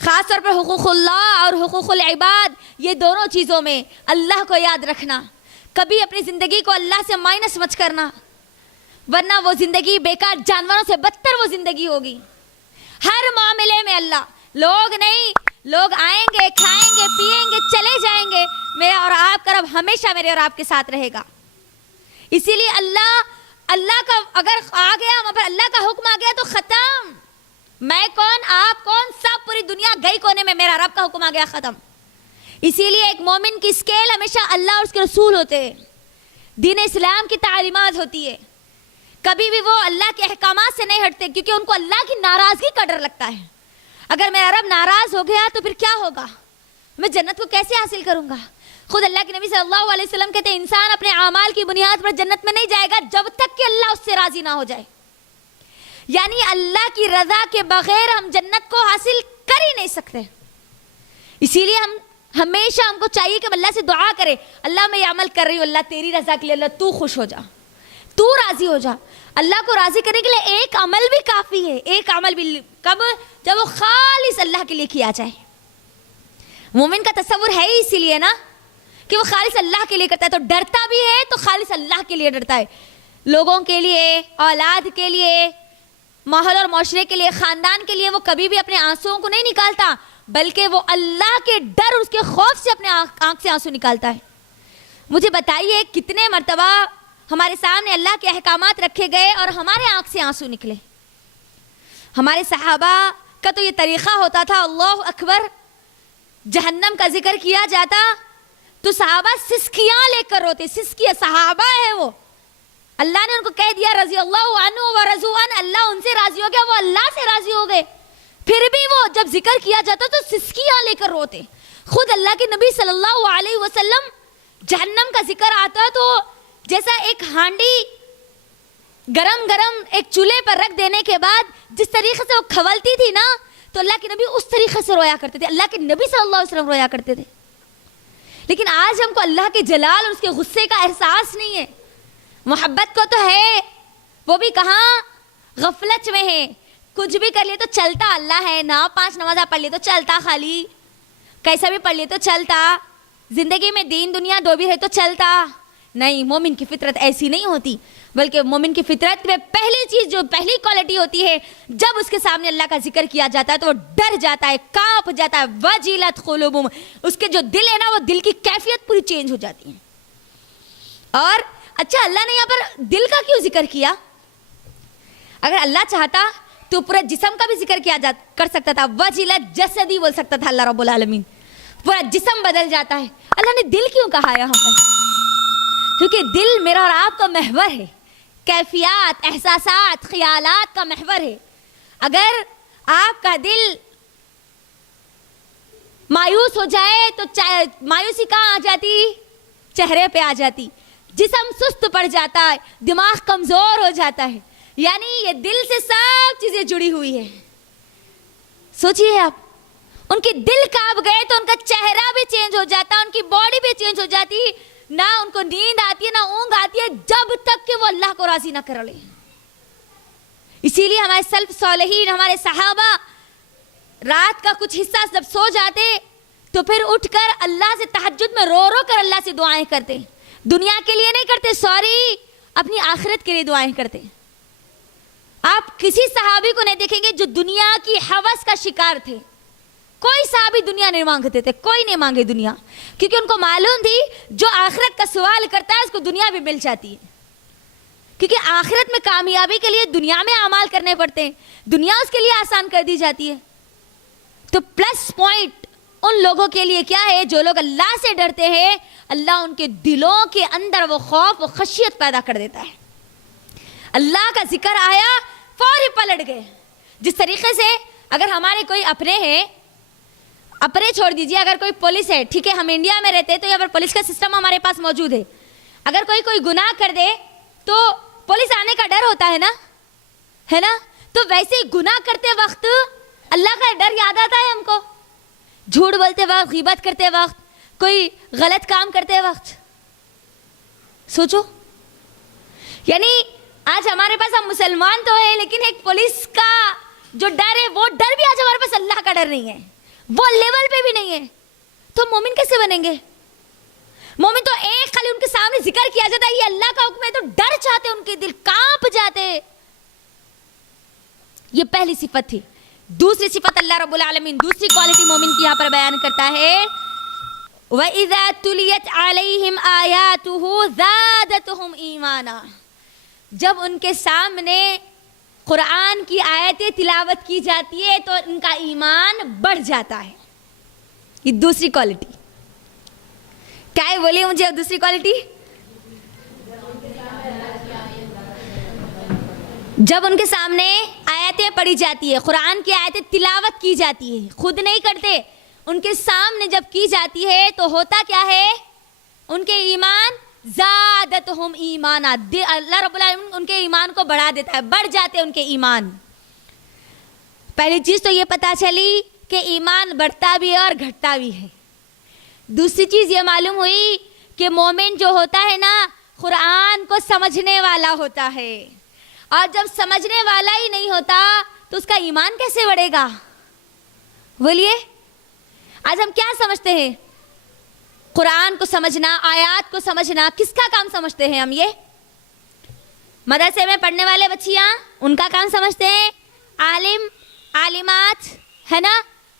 خاص طور پر حقوق اللہ اور حقوق العباد, یہ دونوں چیزوں میں اللہ کو یاد رکھنا. کبھی اپنی زندگی کو اللہ سے مائنس مت کرنا, ورنہ وہ زندگی بیکار, جانوروں سے بدتر وہ زندگی ہوگی. ہر معاملے میں اللہ, لوگ نہیں, لوگ آئیں گے, کھائیں گے, پیئیں گے, چلے جائیں گے, میرا اور آپ کا رب ہمیشہ میرے اور آپ کے ساتھ رہے گا. اسی لیے اللہ کا اگر آ گیا, وہاں پر اللہ کا حکم آ گیا تو ختم. میں کون, آپ کون, سب پوری دنیا گئی کونے میں, میرا رب کا حکم آ گیا, ختم. اسی لیے ایک مومن کی اسکیل ہمیشہ اللہ اور اس کے رسول ہوتے ہیں, دین اسلام کی تعلیمات ہوتی ہے. کبھی بھی وہ اللہ کے احکامات سے نہیں ہٹتے, کیونکہ ان کو اللہ کی ناراضگی کا ڈر لگتا ہے. اگر میرا رب ناراض ہو گیا تو پھر کیا ہوگا, میں جنت کو کیسے حاصل کروں گا, خود اللہ کے نبی صلی اللہ علیہ وسلم کہتے ہیں انسان اپنے اعمال کی بنیاد پر جنت میں نہیں جائے گا جب تک کہ اللہ اس سے راضی نہ ہو جائے. یعنی اللہ کی رضا کے بغیر ہم جنت کو حاصل کر ہی نہیں سکتے. اسی لیے ہم کو چاہیے کہ اللہ سے دعا کرے, اللہ میں یہ عمل کر رہی ہوں, اللہ تیری رضا کے لیے, اللہ تو خوش ہو جا, تو راضی ہو جا. اللہ کو راضی کرنے کے لیے ایک عمل بھی کافی ہے, ایک عمل بھی. کب؟ جب وہ خالص اللہ کے لیے کیا جائے. مومن کا تصور ہے ہی اسی لیے نا کہ وہ خالص اللہ کے لیے کرتا ہے, تو ڈرتا بھی ہے تو خالص اللہ کے لیے ڈرتا ہے. لوگوں کے لیے, اولاد کے لیے, ماحول اور معاشرے کے لیے, خاندان کے لیے وہ کبھی بھی اپنے آنسوؤں کو نہیں نکالتا, بلکہ وہ اللہ کے ڈر اور اس کے خوف سے اپنے آنکھ سے آنسو نکالتا ہے. مجھے بتائیے کتنے مرتبہ ہمارے سامنے اللہ کے احکامات رکھے گئے اور ہمارے آنکھ سے آنسو نکلے. ہمارے صحابہ کا تو یہ طریقہ ہوتا تھا, اللہ اکبر, جہنم کا ذکر کیا جاتا تو صحابہ سسکیاں لے کر روتے. سسکیاں صحابہ ہے وہ, اللہ نے ان کو کہہ دیا رضی اللہ عنہ و رضوا عنہ, اللہ ان سے راضی ہو گیا, وہ اللہ سے راضی ہو گئے. پھر بھی وہ جب ذکر کیا جاتا تو سسکیاں لے کر روتے. خود اللہ کے نبی صلی اللہ علیہ وسلم جہنم کا ذکر آتا تو جیسا ایک ہانڈی گرم گرم ایک چولہے پر رکھ دینے کے بعد جس طریقے سے وہ کھولتی تھی نا, تو اللہ کے نبی اس طریقے سے رویا کرتے تھے. اللہ کے نبی صلی اللہ علیہ وسلم رویا کرتے تھے. لیکن آج ہم کو اللہ کے جلال اور اس کے غصے کا احساس نہیں ہے. محبت کو تو ہے, وہ بھی کہاں, غفلت میں ہے. کچھ بھی کر لیے تو چلتا, اللہ ہے نا, 5 نمازیں پڑھ لی تو چلتا, خالی کیسا بھی پڑھ لیے تو چلتا, زندگی میں دین دنیا دو بھی رہے تو چلتا. نہیں, مومن کی فطرت ایسی نہیں ہوتی, بلکہ مومن کی فطرت میں پہلی چیز جو پہلی کوالٹی ہوتی ہے, جب اس کے سامنے اللہ کا ذکر کیا جاتا ہے تو وہ ڈر جاتا ہے, کانپ جاتا ہے. وجلت قلوبہم, اس کے جو دل ہے نا وہ دل کی کیفیت پوری چینج ہو جاتی ہے. اور اچھا, اللہ نے یہاں پر دل کا کیوں ذکر کیا؟ اگر اللہ چاہتا تو پورا جسم کا بھی ذکر کیا کر سکتا تھا. وجلت جسدی بول سکتا تھا اللہ رب العالمین, پورا جسم بدل جاتا ہے. اللہ نے دل کیوں کہا یہاں پر؟ کیونکہ دل میرا اور آپ کا محور ہے, کیفیات, احساسات, خیالات کا محور ہے. اگر آپ کا دل مایوس ہو جائے تو مایوسی کہاں آ جاتی؟ چہرے پہ آ جاتی. جسم سست پڑ جاتا ہے, دماغ کمزور ہو جاتا ہے. یعنی یہ دل سے سب چیزیں جڑی ہوئی ہے. سوچئے آپ, ان کے دل کانپ گئے تو ان کا چہرہ بھی چینج ہو جاتا, ان کی باڈی بھی چینج ہو جاتی, نہ ان کو نیند آتی ہے نہ اونگ آتی ہے جب تک کہ وہ اللہ کو راضی نہ کر لے. اسی لیے ہمارے سلف صالحین, ہمارے صحابہ رات کا کچھ حصہ جب سو جاتے تو پھر اٹھ کر اللہ سے تہجد میں رو رو کر اللہ سے دعائیں کرتے. دنیا کے لیے نہیں کرتے, سوری, اپنی آخرت کے لیے دعائیں کرتے. آپ کسی صحابی کو نہیں دیکھیں گے جو دنیا کی ہوس کا شکار تھے. کوئی صحابی دنیا نہیں مانگتے تھے, کوئی نہیں مانگے دنیا, کیونکہ ان کو معلوم تھی جو آخرت کا سوال کرتا ہے اس کو دنیا بھی مل جاتی ہے. کیونکہ آخرت میں کامیابی کے لیے دنیا میں اعمال کرنے پڑتے ہیں, دنیا اس کے لیے آسان کر دی جاتی ہے. تو پلس پوائنٹ ان لوگوں کے لیے کیا ہے جو لوگ اللہ سے ڈرتے ہیں, اللہ ان کے دلوں کے اندر وہ خوف و خشیت پیدا کر دیتا ہے. اللہ کا ذکر آیا فوری پلٹ گئے. جس طریقے سے اگر ہمارے کوئی اپنے ہیں, اپنے چھوڑ دیجئے, اگر کوئی پولیس ہے, ٹھیک ہے ہم انڈیا میں رہتے ہیں تو یہاں پر پولیس کا سسٹم ہمارے پاس موجود ہے. اگر کوئی گناہ کر دے تو پولیس آنے کا ڈر ہوتا ہے نا, ہے نا. تو ویسے گناہ کرتے وقت اللہ کا ڈر یاد آتا ہے ہم کو. جھوٹ بولتے وقت, غیبت کرتے وقت, کوئی غلط کام کرتے وقت. سوچو, یعنی آج ہمارے پاس, ہم مسلمان تو ہیں لیکن ایک پولیس کا جو ڈر ہے وہ ڈر بھی آج ہمارے پاس اللہ کا ڈر نہیں ہے, وہ لیول پہ بھی نہیں ہے. تو مومن کیسے بنیں گے؟ مومن تو ایک خالی ان کے سامنے ذکر کیا جاتا ہے یہ اللہ کا حکم ہے تو ڈر جاتے, ان کے دل کانپ جاتے. یہ پہلی صفت تھی. دوسری صفت اللہ رب العالمین, دوسری کوالٹی مومن کی یہاں پر بیان کرتا ہے, وَإِذَا تُلِيَتْ عَلَيْهِمْ آيَاتُهُ زَادَتْهُمْ إِيمَانًا. جب ان کے سامنے قرآن کی آیتیں تلاوت کی جاتی ہے تو ان کا ایمان بڑھ جاتا ہے. یہ دوسری کوالٹی کیا ہے؟ بولیے مجھے دوسری کوالٹی. جب ان کے سامنے آیتیں پڑھی جاتی ہے, قرآن کی آیتیں تلاوت کی جاتی ہے, خود نہیں کرتے, ان کے سامنے جب کی جاتی ہے تو ہوتا کیا ہے؟ ان کے ایمان زادتہم ایمانا، اللہ رب العالمین ان کے ایمان کو بڑھا دیتا ہے، بڑھ جاتے ان کے ایمان۔ پہلی چیز تو یہ پتا چلی کہ ایمان بڑھتا بھی ہے اور گھٹتا بھی ہے۔ دوسری چیز یہ معلوم ہوئی کہ مومن جو ہوتا ہے نا قرآن کو سمجھنے والا ہوتا ہے، اور جب سمجھنے والا ہی نہیں ہوتا تو اس کا ایمان کیسے بڑھے گا؟ بولیے، آج ہم کیا سمجھتے ہیں؟ قرآن کو سمجھنا، آیات کو سمجھنا، کس کا کام سمجھتے ہیں ہم؟ یہ مدرسے میں پڑھنے والے بچیاں ان کا کام سمجھتے ہیں، عالم عالمات ہے نا،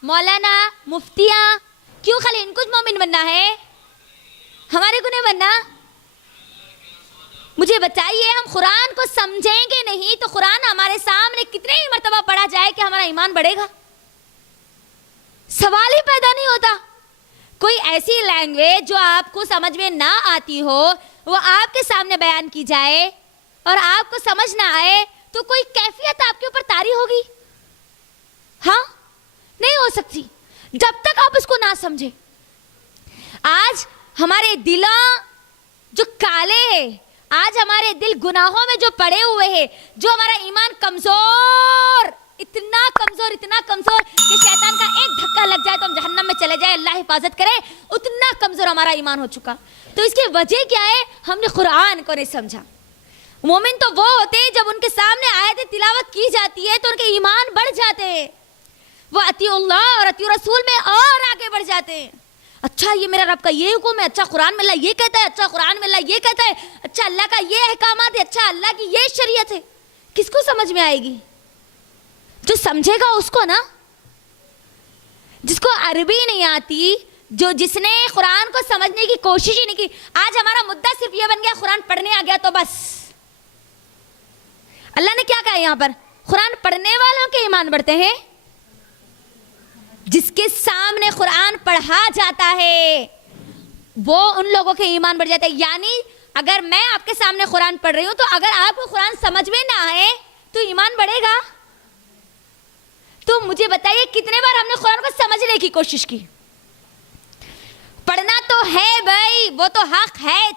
مولانا مفتیاں، کیوں خالی ان کو مومن بننا ہے، ہمارے کو نہیں بننا؟ مجھے بتائیے، ہم قرآن کو سمجھیں گے نہیں تو قرآن ہمارے سامنے کتنے ہی مرتبہ پڑھا جائے کہ ہمارا ایمان بڑھے گا؟ سوال ہی پیدا نہیں ہوتا۔ کوئی ایسی لینگویج جو آپ کو سمجھ میں نہ آتی ہو وہ آپ کے سامنے بیان کی جائے اور آپ کو سمجھ نہ آئے تو کوئی کیفیت آپ کے اوپر طاری ہوگی؟ ہاں، نہیں ہو سکتی جب تک آپ اس کو نہ سمجھیں۔ آج ہمارے دلوں جو کالے ہیں، آج ہمارے دل گناہوں میں جو پڑے ہوئے ہیں، جو ہمارا ایمان کمزور، اتنا کمزور کہ شیطان کا ایک دھکا لگ جائے تو ہم جہنم میں چلے جائے، اللہ حفاظت کرے، اتنا کمزور ہمارا ایمان ہو چکا۔ تو اس کی وجہ کیا ہے؟ ہم نے قرآن کو نہیں سمجھا۔ مومن تو وہ ہوتے ہیں جب ان کے سامنے آیت تلاوت کی جاتی ہے تو ان کے ایمان بڑھ جاتے ہیں، وہ اطیع اللہ اور اطیع رسول میں اور آگے بڑھ جاتے ہیں۔ اچھا یہ میرا رب کا یہ حکم ہے، اچھا قرآن میں اللہ یہ کہتا ہے، اچھا قرآن میں اللہ یہ کہتا ہے، اچھا اللہ کا یہ احکامات ہے، اچھا اللہ کی یہ شریعت ہے۔ کس کو سمجھ میں آئے گی؟ جو سمجھے گا اس کو نا، جس کو عربی نہیں آتی، جس نے قرآن کو سمجھنے کی کوشش ہی نہیں کی۔ آج ہمارا مدعا صرف یہ بن گیا قرآن پڑھنے آ گیا تو بس۔ اللہ نے کیا کہا یہاں پر؟ قرآن پڑھنے والوں کے ایمان بڑھتے ہیں، جس کے سامنے قرآن پڑھا جاتا ہے وہ ان لوگوں کے ایمان بڑھ جاتے ہیں۔ یعنی اگر میں آپ کے سامنے قرآن پڑھ رہی ہوں تو اگر آپ کو قرآن سمجھ میں نہ آئے تو ایمان بڑھے گا؟ تو مجھے بتائیے کتنے بار ہم نے قرآن کو سمجھنے کی کوشش کی؟ پڑھنا تو ہے بھائی، وہ تو حق ہے،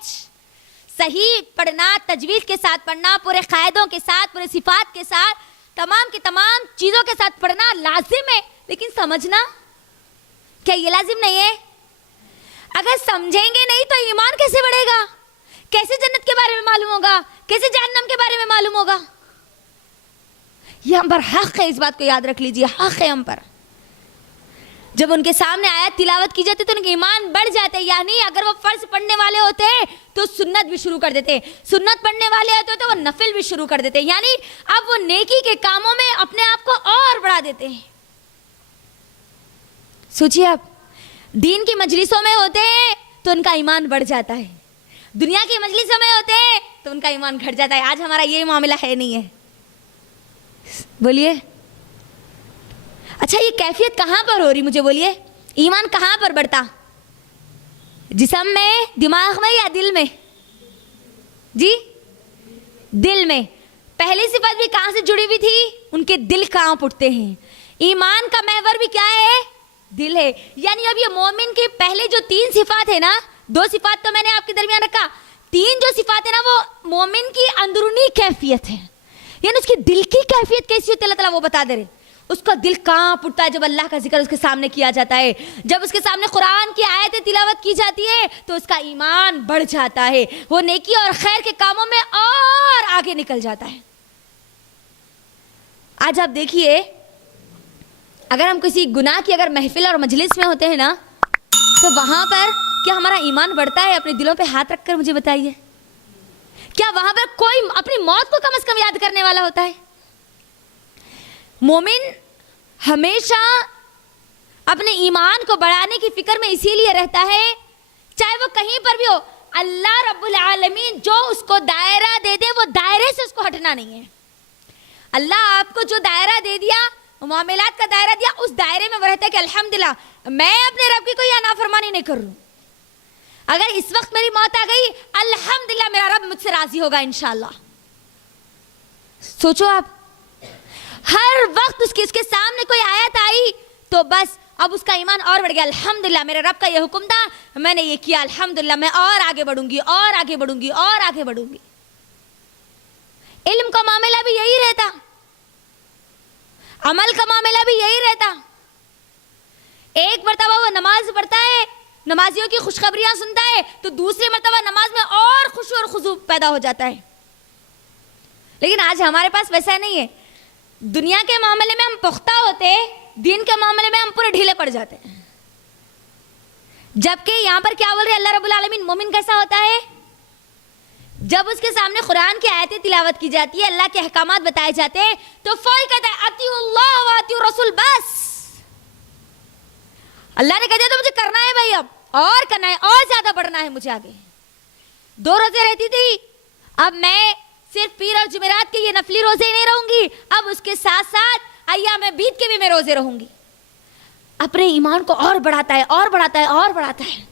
صحیح پڑھنا، تجوید کے ساتھ پڑھنا، پورے قاعدوں کے ساتھ، پورے صفات کے ساتھ، تمام کی تمام چیزوں کے ساتھ پڑھنا لازم ہے، لیکن سمجھنا کیا یہ لازم نہیں ہے؟ اگر سمجھیں گے نہیں تو ایمان کیسے بڑھے گا؟ کیسے جنت کے بارے میں معلوم ہوگا؟ کیسے جہنم کے بارے میں معلوم ہوگا؟ یہ ہم پر حق ہے، اس بات کو یاد رکھ لیجئے، حق ہے ہم پر۔ جب ان کے سامنے آیت تلاوت کی جاتی تو ان کے ایمان بڑھ جاتے، یعنی اگر وہ فرض پڑھنے والے ہوتے تو سنت بھی شروع کر دیتے، سنت پڑھنے والے ہوتے تو وہ نفل بھی شروع کر دیتے، یعنی اب وہ نیکی کے کاموں میں اپنے آپ کو اور بڑھا دیتے ہیں۔ سوچیے آپ، دین کی مجلسوں میں ہوتے ہیں تو ان کا ایمان بڑھ جاتا ہے، دنیا کی مجلسوں میں ہوتے ہیں تو ان کا ایمان گھٹ جاتا ہے۔ آج ہمارا یہ معاملہ ہے نہیں ہے؟ بولیے، اچھا یہ کیفیت کہاں پر ہو رہی؟ مجھے بولیے، ایمان کہاں پر بڑھتا؟ جسم میں، دماغ میں یا دل میں؟ جی دل میں۔ پہلی صفت بھی کہاں سے جڑی ہوئی تھی؟ ان کے دل کہاں پٹتے ہیں۔ ایمان کا محور بھی کیا ہے؟ دل ہے۔ یعنی اب یہ مومن کی پہلے جو 3 صفات ہے نا، 2 صفات تو میں نے آپ کے درمیان رکھا، 3 جو صفات ہے نا وہ مومن کی اندرونی کیفیت ہے، یعنی اس کی دل کی کیفیت کیسی ہوتی ہے اللہ تعالیٰ وہ بتا دے رہے۔ اس کا دل کہاں پڑتا ہے جب اللہ کا ذکر اس کے سامنے کیا جاتا ہے، جب اس کے سامنے قرآن کی آیتیں تلاوت کی جاتی ہے تو اس کا ایمان بڑھ جاتا ہے، وہ نیکی اور خیر کے کاموں میں اور آگے نکل جاتا ہے۔ آج آپ دیکھیے، اگر ہم کسی گناہ کی اگر محفل اور مجلس میں ہوتے ہیں نا تو وہاں پر کیا ہمارا ایمان بڑھتا ہے؟ اپنے دلوں پہ ہاتھ رکھ کر مجھے بتائیے، کیا وہاں پر کوئی اپنی موت کو کم از کم یاد کرنے والا ہوتا ہے؟ مومن ہمیشہ اپنے ایمان کو بڑھانے کی فکر میں اسی لیے رہتا ہے، چاہے وہ کہیں پر بھی ہو، اللہ رب العالمین جو اس کو دائرہ دے دے وہ دائرے سے اس کو ہٹنا نہیں ہے۔ اللہ آپ کو جو دائرہ دے دیا، معاملات کا دائرہ دیا، اس دائرے میں وہ رہتا ہے کہ الحمدللہ میں اپنے رب کی کوئی نافرمانی نہیں کر رہا ہوں، اگر اس وقت میری موت آ گئی الحمدللہ میرا رب مجھ سے راضی ہوگا انشاءاللہ۔ سوچو آپ، ہر وقت اس کے سامنے کوئی آیت آئی تو بس اب اس کا ایمان اور بڑھ گیا, الحمدللہ میرے رب کا یہ حکم تھا, میں نے یہ کیا, الحمدللہ میں اور آگے بڑھوں گی اور آگے بڑھوں گی اور آگے بڑھوں گی. علم کا معاملہ بھی یہی رہتا, عمل کا معاملہ بھی یہی رہتا. ایک مرتبہ وہ نماز پڑھتا ہے, نمازیوں کی خوشخبریاں سنتا ہے, تو دوسری مرتبہ نماز میں اور خشوع اور خضوع پیدا ہو جاتا ہے. لیکن آج ہمارے پاس ویسا نہیں ہے. دنیا کے معاملے میں ہم پختہ ہوتے, دین کے معاملے میں ہم پورے ڈھیلے پڑ جاتے ہیں. جبکہ یہاں پر کیا بول رہے اللہ رب العالمین, مومن کیسا ہوتا ہے؟ جب اس کے سامنے قرآن کی آیتیں تلاوت کی جاتی ہے, اللہ کے احکامات بتائے جاتے ہیں, تو فوری کہتا ہے اطیعوا اللہ و اطیعوا الرسول. بس اللہ نے کہا تو مجھے کرنا ہے بھائی, اب اور کرنا ہے, اور زیادہ بڑھنا ہے مجھے آگے. 2 روزے رہتی تھی, اب میں صرف پیر اور جمعرات کے یہ نفلی روزے نہیں رہوں گی, اب اس کے ساتھ ساتھ ایام بیت کے بھی میں روزے رہوں گی. اپنے ایمان کو اور بڑھاتا ہے اور بڑھاتا ہے اور بڑھاتا ہے.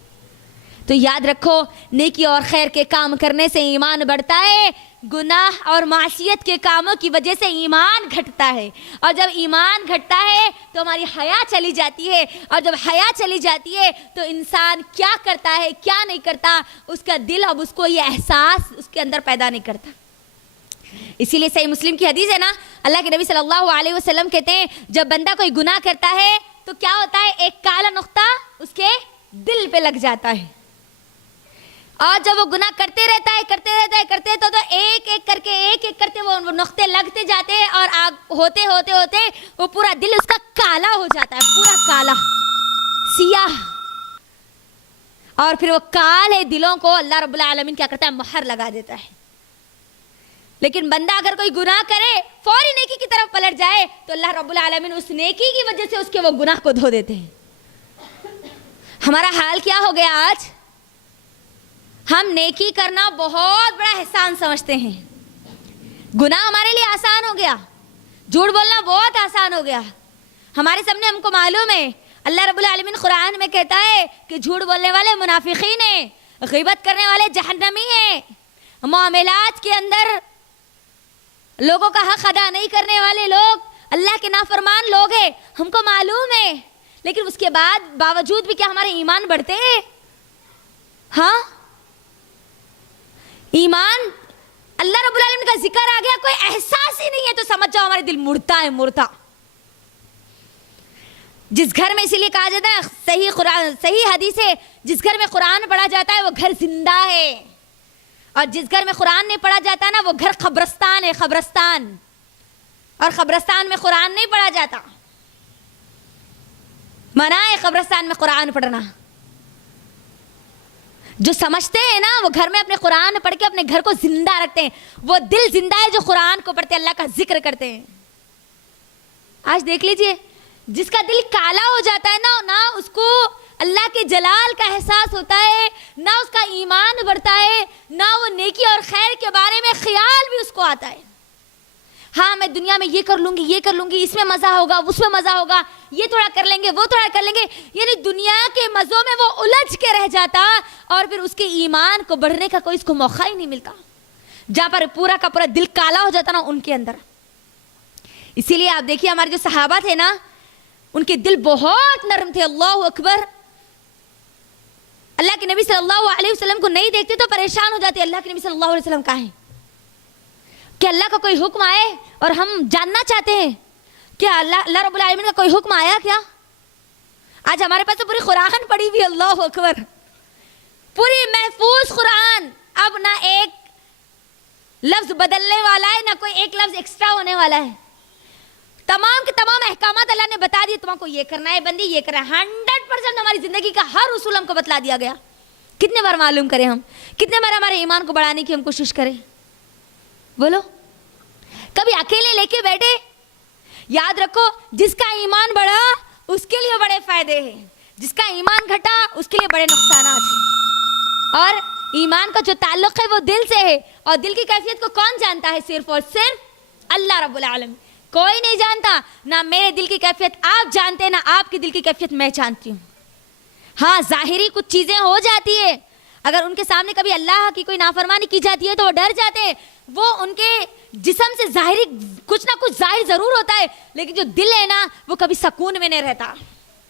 تو یاد رکھو, نیکی اور خیر کے کام کرنے سے ایمان بڑھتا ہے, گناہ اور معصیت کے کاموں کی وجہ سے ایمان گھٹتا ہے. اور جب ایمان گھٹتا ہے تو ہماری حیا چلی جاتی ہے, اور جب حیا چلی جاتی ہے تو انسان کیا کرتا ہے کیا نہیں کرتا, اس کا دل اب اس کو یہ احساس اس کے اندر پیدا نہیں کرتا. اسی لیے صحیح مسلم کی حدیث ہے نا, اللہ کے نبی صلی اللہ علیہ وسلم کہتے ہیں جب بندہ کوئی گناہ کرتا ہے تو کیا ہوتا ہے, ایک کالا نقطہ اس کے دل پہ لگ جاتا ہے. اور جب وہ گناہ کرتے رہتا ہے تو ایک ایک کر کے وہ نقطے لگتے جاتے ہیں, اور آگ ہوتے ہوتے ہوتے وہ پورا دل اس کا کالا ہو جاتا ہے, پورا کالا سیاہ. اور پھر وہ کالے دلوں کو اللہ رب العالمین کیا کرتا ہے, مہر لگا دیتا ہے. لیکن بندہ اگر کوئی گناہ کرے, فوری نیکی کی طرف پلٹ جائے, تو اللہ رب العالمین اس نیکی کی وجہ سے اس کے وہ گناہ کو دھو دیتے ہیں. ہمارا حال کیا ہو گیا آج؟ ہم نیکی کرنا بہت بڑا احسان سمجھتے ہیں, گناہ ہمارے لیے آسان ہو گیا, جھوٹ بولنا بہت آسان ہو گیا. ہمارے سامنے ہم کو معلوم ہے, اللہ رب العالمین قرآن میں کہتا ہے کہ جھوٹ بولنے والے منافقین ہیں, غیبت کرنے والے جہنمی ہیں, معاملات کے اندر لوگوں کا حق ادا نہیں کرنے والے لوگ اللہ کے نافرمان لوگ ہیں, ہم کو معلوم ہے. لیکن اس کے باوجود بھی کیا ہمارے ایمان بڑھتے ہیں؟ ہاں, ایمان, اللہ رب العالمین کا ذکر آ گیا, کوئی احساس ہی نہیں ہے تو سمجھ جاؤ ہمارے دل مڑتا ہے, مڑتا. جس گھر میں اسی لیے کہا جاتا ہے, صحیح حدیث ہے, جس گھر میں قرآن پڑھا جاتا ہے وہ گھر زندہ ہے, اور جس گھر میں قرآن نہیں پڑھا جاتا نا وہ گھر قبرستان ہے, قبرستان. اور قبرستان میں قرآن نہیں پڑھا جاتا, منع ہے قبرستان میں قرآن پڑھنا. جو سمجھتے ہیں نا وہ گھر میں اپنے قرآن پڑھ کے اپنے گھر کو زندہ رکھتے ہیں, وہ دل زندہ ہے جو قرآن کو پڑھتے ہیں, اللہ کا ذکر کرتے ہیں. آج دیکھ لیجئے, جس کا دل کالا ہو جاتا ہے نا, نہ اس کو اللہ کے جلال کا احساس ہوتا ہے, نہ اس کا ایمان بڑھتا ہے, نہ وہ نیکی اور خیر کے بارے میں خیال بھی اس کو آتا ہے. ہاں میں دنیا میں یہ کر لوں گی, اس میں مزہ ہوگا, اس میں مزہ ہوگا, یہ تھوڑا کر لیں گے, وہ تھوڑا کر لیں گے. یعنی دنیا کے مزوں میں وہ الجھ کے رہ جاتا, اور پھر اس کے ایمان کو بڑھنے کا کوئی اس کو موقع ہی نہیں ملتا. جہاں پر پورا کا پورا دل کالا ہو جاتا نا ان کے اندر. اسی لیے آپ دیکھیے ہمارے جو صحابہ تھے نا, ان کے دل بہت نرم تھے. اللہ اکبر. اللہ کے نبی صلی اللہ علیہ وسلم کو نہیں دیکھتے تو پریشان ہو جاتے, اللہ کے نبی صلی اللہ علیہ وسلم کہاں ہیں, کہ اللہ کا کوئی حکم آئے اور ہم جاننا چاہتے ہیں کہ اللہ رب العالمین کا کوئی حکم آیا کیا. آج ہمارے پاس تو پوری قرآن پڑھی ہوئی, اللہ اکبر, پوری محفوظ قرآن. اب نہ ایک لفظ بدلنے والا ہے, نہ کوئی ایک لفظ ایکسٹرا ہونے والا ہے. تمام کے تمام احکامات اللہ نے بتا دیے, تمام کو یہ کرنا ہے بندی, یہ کرنا ہے. 100% ہماری زندگی کا ہر اصول ہم کو بتلا دیا گیا. کتنے بار معلوم کریں ہم, کتنے بار ہمارے ایمان کو بڑھانے کی ہم کوشش کریں, بولو. کبھی اکیلے لے کے بیٹھے, یاد رکھو جس کا ایمان بڑھا اس کے لیے بڑے فائدے ہیں, جس کا ایمان گھٹا اس کے لیے بڑے نقصانات ہیں. اور ایمان کا جو تعلق ہے وہ دل سے ہے, اور دل کی کیفیت کو کون جانتا ہے؟ صرف اور صرف اللہ رب العالمین. کوئی نہیں جانتا, نہ میرے دل کی کیفیت آپ جانتے ہیں, نہ آپ کی دل کی کیفیت میں جانتی ہوں. ہاں ظاہری کچھ چیزیں ہو جاتی ہے, اگر ان کے سامنے کبھی اللہ کی کوئی نافرمانی کی جاتی ہے تو وہ ڈر جاتے ہیں. وہ ان کے جسم سے ظاہری کچھ نہ کچھ ظاہر ضرور ہوتا ہے, لیکن جو دل ہے نا وہ کبھی سکون میں نہیں رہتا.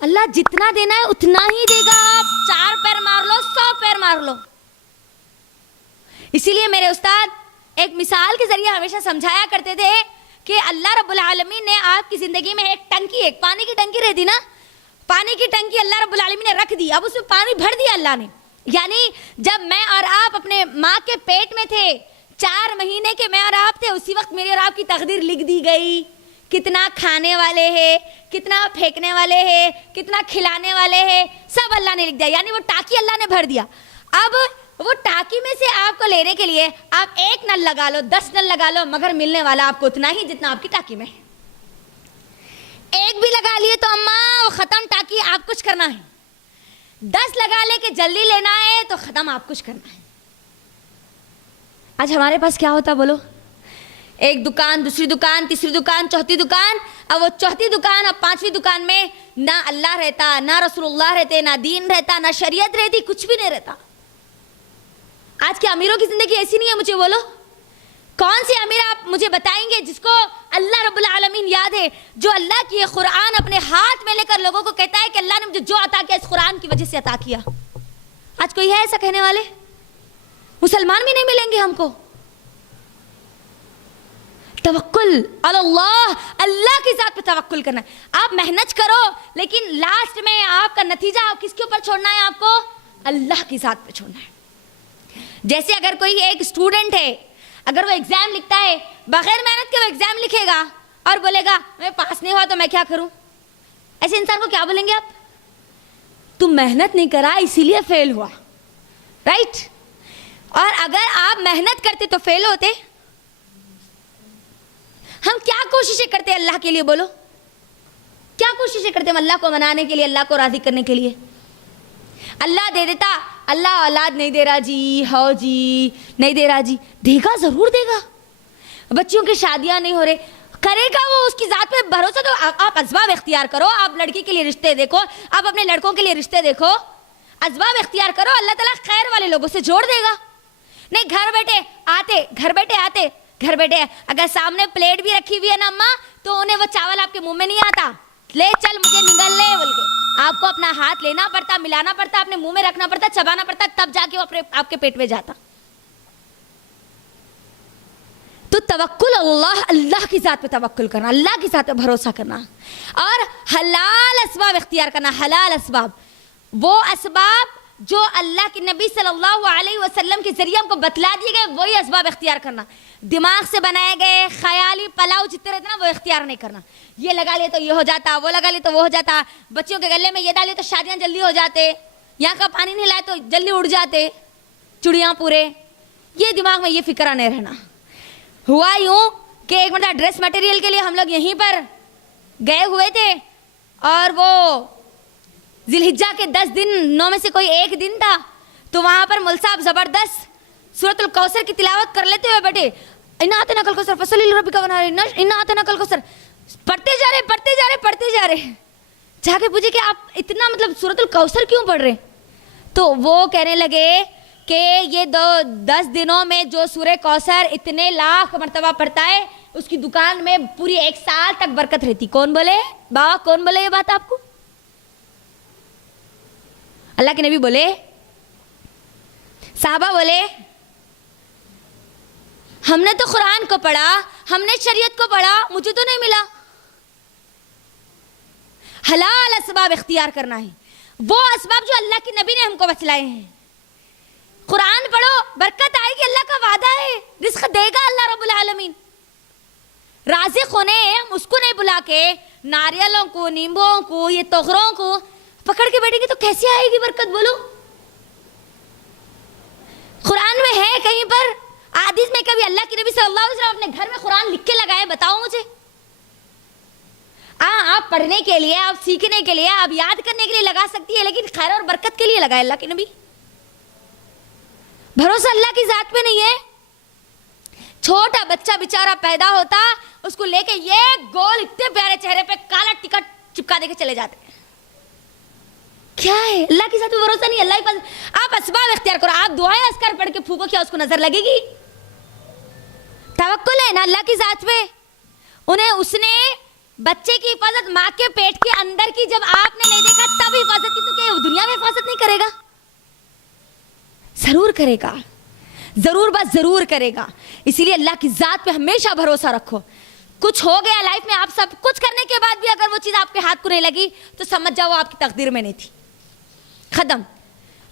اللہ جتنا دینا ہے اتنا ہی دے گا. آپ 4 پیر مار لو 100 پیر مار لو. اسی لیے میرے استاد ایک مثال کے ذریعے ہمیشہ سمجھایا کرتے تھے کہ اللہ رب العالمین نے آپ کی زندگی میں ایک پانی کی ٹنکی رہتی نا, پانی کی ٹنکی اللہ رب العالمین نے رکھ دی, اب اس میں پانی بھر دیا اللہ نے. یعنی جب میں اور آپ اپنے ماں کے پیٹ میں تھے, 4 مہینے کے میں اور آپ تھے, اسی وقت میری اور آپ کی تقدیر لکھ دی گئی. کتنا کھانے والے ہیں, کتنا پھینکنے والے ہیں, کتنا کھلانے والے ہیں, سب اللہ نے لکھ دیا. یعنی وہ ٹانکی اللہ نے بھر دیا. اب وہ ٹانکی میں سے آپ کو لینے کے لیے آپ 1 نل لگا لو, 10 نل لگا لو, مگر ملنے والا آپ کو اتنا ہی جتنا آپ کی ٹانکی میں ہے. 1 بھی لگا لیے تو اماں ختم ٹانکی, آپ کچھ کرنا ہے. 10 لگا لے کہ جلدی لینا ہے تو ختم, آپ کچھ کرنا ہے. آج ہمارے پاس کیا ہوتا بولو؟ ایک دکان, دوسری دکان, تیسری دکان, چوتھی دکان. اب وہ چوتھی دکان اور 5ویں دکان میں نہ اللہ رہتا, نہ رسول اللہ رہتے, نہ دین رہتا, نہ شریعت رہتی, کچھ بھی نہیں رہتا. آج کے امیروں کی زندگی ایسی نہیں ہے. مجھے بولو کون سی امیر آپ مجھے بتائیں گے جس کو اللہ رب العالمین یاد ہے, جو اللہ کی قرآن اپنے ہاتھ میں لے کر لوگوں کو کہتا ہے کہ اللہ نے مجھے جو عطا کیا اس قرآن کی وجہ سے عطا کیا. آج کوئی ہے ایسا کہنے والے؟ مسلمان بھی نہیں ملیں گے ہم کو. توکل علی اللہ, اللہ کی ذات پہ توکل کرنا ہے. آپ محنت کرو لیکن لاسٹ میں آپ کا نتیجہ آپ کس کے اوپر چھوڑنا ہے؟ آپ کو اللہ کی ذات پہ چھوڑنا ہے. جیسے اگر کوئی ایک اسٹوڈنٹ ہے, اگر وہ ایگزام لکھتا ہے, بغیر محنت کے وہ ایگزام لکھے گا اور بولے گا میں پاس نہیں ہوا تو میں کیا کروں, ایسے انسان کو کیا بولیں گے آپ؟ تم محنت نہیں کرا اسی لیے فیل ہوا, رائٹ. اور اگر آپ محنت کرتے تو فیل ہوتے. ہم کیا کوششیں کرتے اللہ کے لیے بولو؟ کیا کوششیں کرتے ہم اللہ کو منانے کے لیے, اللہ کو راضی کرنے کے لیے؟ اللہ دے دیتا, اللہ اولاد نہیں دے رہا جی, ہو جی نہیں دے رہا جی, دے گا ضرور دے گا. بچیوں کی شادیاں نہیں ہو رہے, کرے گا وہ, اس کی ذات پہ بھروسہ. تو آپ اسباب اختیار کرو, آپ لڑکی کے لیے رشتے دیکھو, آپ اپنے لڑکوں کے لیے رشتے دیکھو, اسباب اختیار کرو, اللہ تعالیٰ خیر والے لوگوں سے جوڑ دے گا. نہیں گھر بیٹھے اگر سامنے پلیٹ بھی رکھی ہوئی ہے نا اماں, تو انہیں وہ چاول آپ کے منہ میں نہیں آتا, لے چل مجھے نگل لے بول کے آپ کو اپنا ہاتھ لینا پڑتا, ملانا پڑتا, اپنے منہ میں رکھنا پڑتا, چبانا پڑتا, تب جا کے وہ آپ کے پیٹ میں جاتا. تو توکل اللہ, اللہ کی ذات پہ توکل کرنا, اللہ کی ذات پہ بھروسہ کرنا, اور حلال اسباب اختیار کرنا. حلال اسباب, وہ اسباب جو اللہ کے نبی صلی اللہ علیہ وسلم کے ذریعے ہم کو بتلا دیے گئے, وہی اسباب اختیار کرنا. دماغ سے بنائے گئے خیالی پلاؤ جتنے رہتے نا, وہ اختیار نہیں کرنا. یہ لگا لیے تو یہ ہو جاتا, وہ لگا لیے تو وہ ہو جاتا, بچیوں کے گلے میں یہ ڈالے تو شادیاں جلدی ہو جاتے, یہاں کا پانی نہیں لائے تو جلدی اڑ جاتے چڑیاں پورے. یہ دماغ میں یہ فکرہ نہیں رہنا. ہوا یوں کہ ایک مرتبہ ڈریس مٹیریل کے لیے ہم لوگ یہیں پر گئے ہوئے تھے, اور وہ ذی الحجہ کے 10 دن 9 میں سے کوئی ایک دن تھا, تو وہاں پر مول صاحب زبردست سورۃ الکوثر کی تلاوت کر لیتے ہوئے بیٹھے, اِنَّا أَعْطَيْنَاكَ الْكَوْثَرَ فَصَلِّ لِرَبِّكَ وَانْحَرْ اِنَّا أَعْطَيْنَاكَ الْكَوْثَرَ, پڑھتے جا رہے. جا کے پوچھے کہ آپ اتنا مطلب سورۃ الکوثر کیوں پڑھ رہے؟ تو وہ کہنے لگے کہ یہ 10 دنوں میں جو سورہ کوثر اتنے لاکھ مرتبہ پڑھتا ہے, اس کی دکان میں پوری 1 سال تک برکت رہتی. کون بولے بابا, کون بولے یہ بات آپ کو؟ اللہ کے نبی بولے, صحابہ بولے, ہم نے تو قرآن کو پڑھا, ہم نے شریعت کو پڑھا, مجھے تو نہیں ملا. حلال اسباب اختیار کرنا ہے, وہ اسباب جو اللہ کے نبی نے ہم کو بتلائے ہیں. قرآن پڑھو, برکت آئے گی, اللہ کا وعدہ ہے, رزق دے گا اللہ رب العالمین. رازق ہونے اس کو نہیں بلا کے ناریلوں کو, نیمبوؤں کو, یہ توغروں کو پکڑ کے بیٹھیں گے تو کیسے آئے گی برکت بولو؟ قرآن میں ہے کہیں پر, حدیث میں کبھی اللہ کے نبی صلی اللہ علیہ وسلم اپنے گھر میں قرآن لکھ کے لگائے؟ بتاؤ مجھے. آپ پڑھنے کے لیے, آپ سیکھنے کے لیے, آپ یاد کرنے کے لیے لگا سکتی ہے, لیکن خیر اور برکت کے لیے لگائے اللہ کے نبی. بھروسہ اللہ کی ذات پہ نہیں ہے. چھوٹا بچہ بیچارہ پیدا ہوتا, اس کو لے کے یہ گول اتنے پیارے چہرے پہ کالا ٹکٹ چپکا دے کے چلے جاتے ہیں. کیا ہے؟ اللہ کی ذات پہ بھروسہ نہیں. اللہ کے پاس آپ اسباب اختیار کرو, آپ دعائیں اذکار پڑھ کے پھونکو, کیا اس کو نظر لگے گی؟ توکل ہے نا اللہ کی ذات پہ. انہیں اس نے بچے کی حفاظت ماں کے پیٹ کے اندر کی جب آپ نے نہیں دیکھا تب حفاظت کی، تو کیا دنیا میں حفاظت نہیں کرے گا؟ ضرور کرے گا، ضرور بس ضرور کرے گا. اسی لیے اللہ کی ذات پہ ہمیشہ بھروسہ رکھو. کچھ ہو گیا لائف میں، آپ سب کچھ کرنے کے بعد بھی اگر وہ چیز آپ کے ہاتھ کو نہیں لگی تو سمجھ جاؤ وہ آپ کی تقدیر میں نہیں تھی. ختم.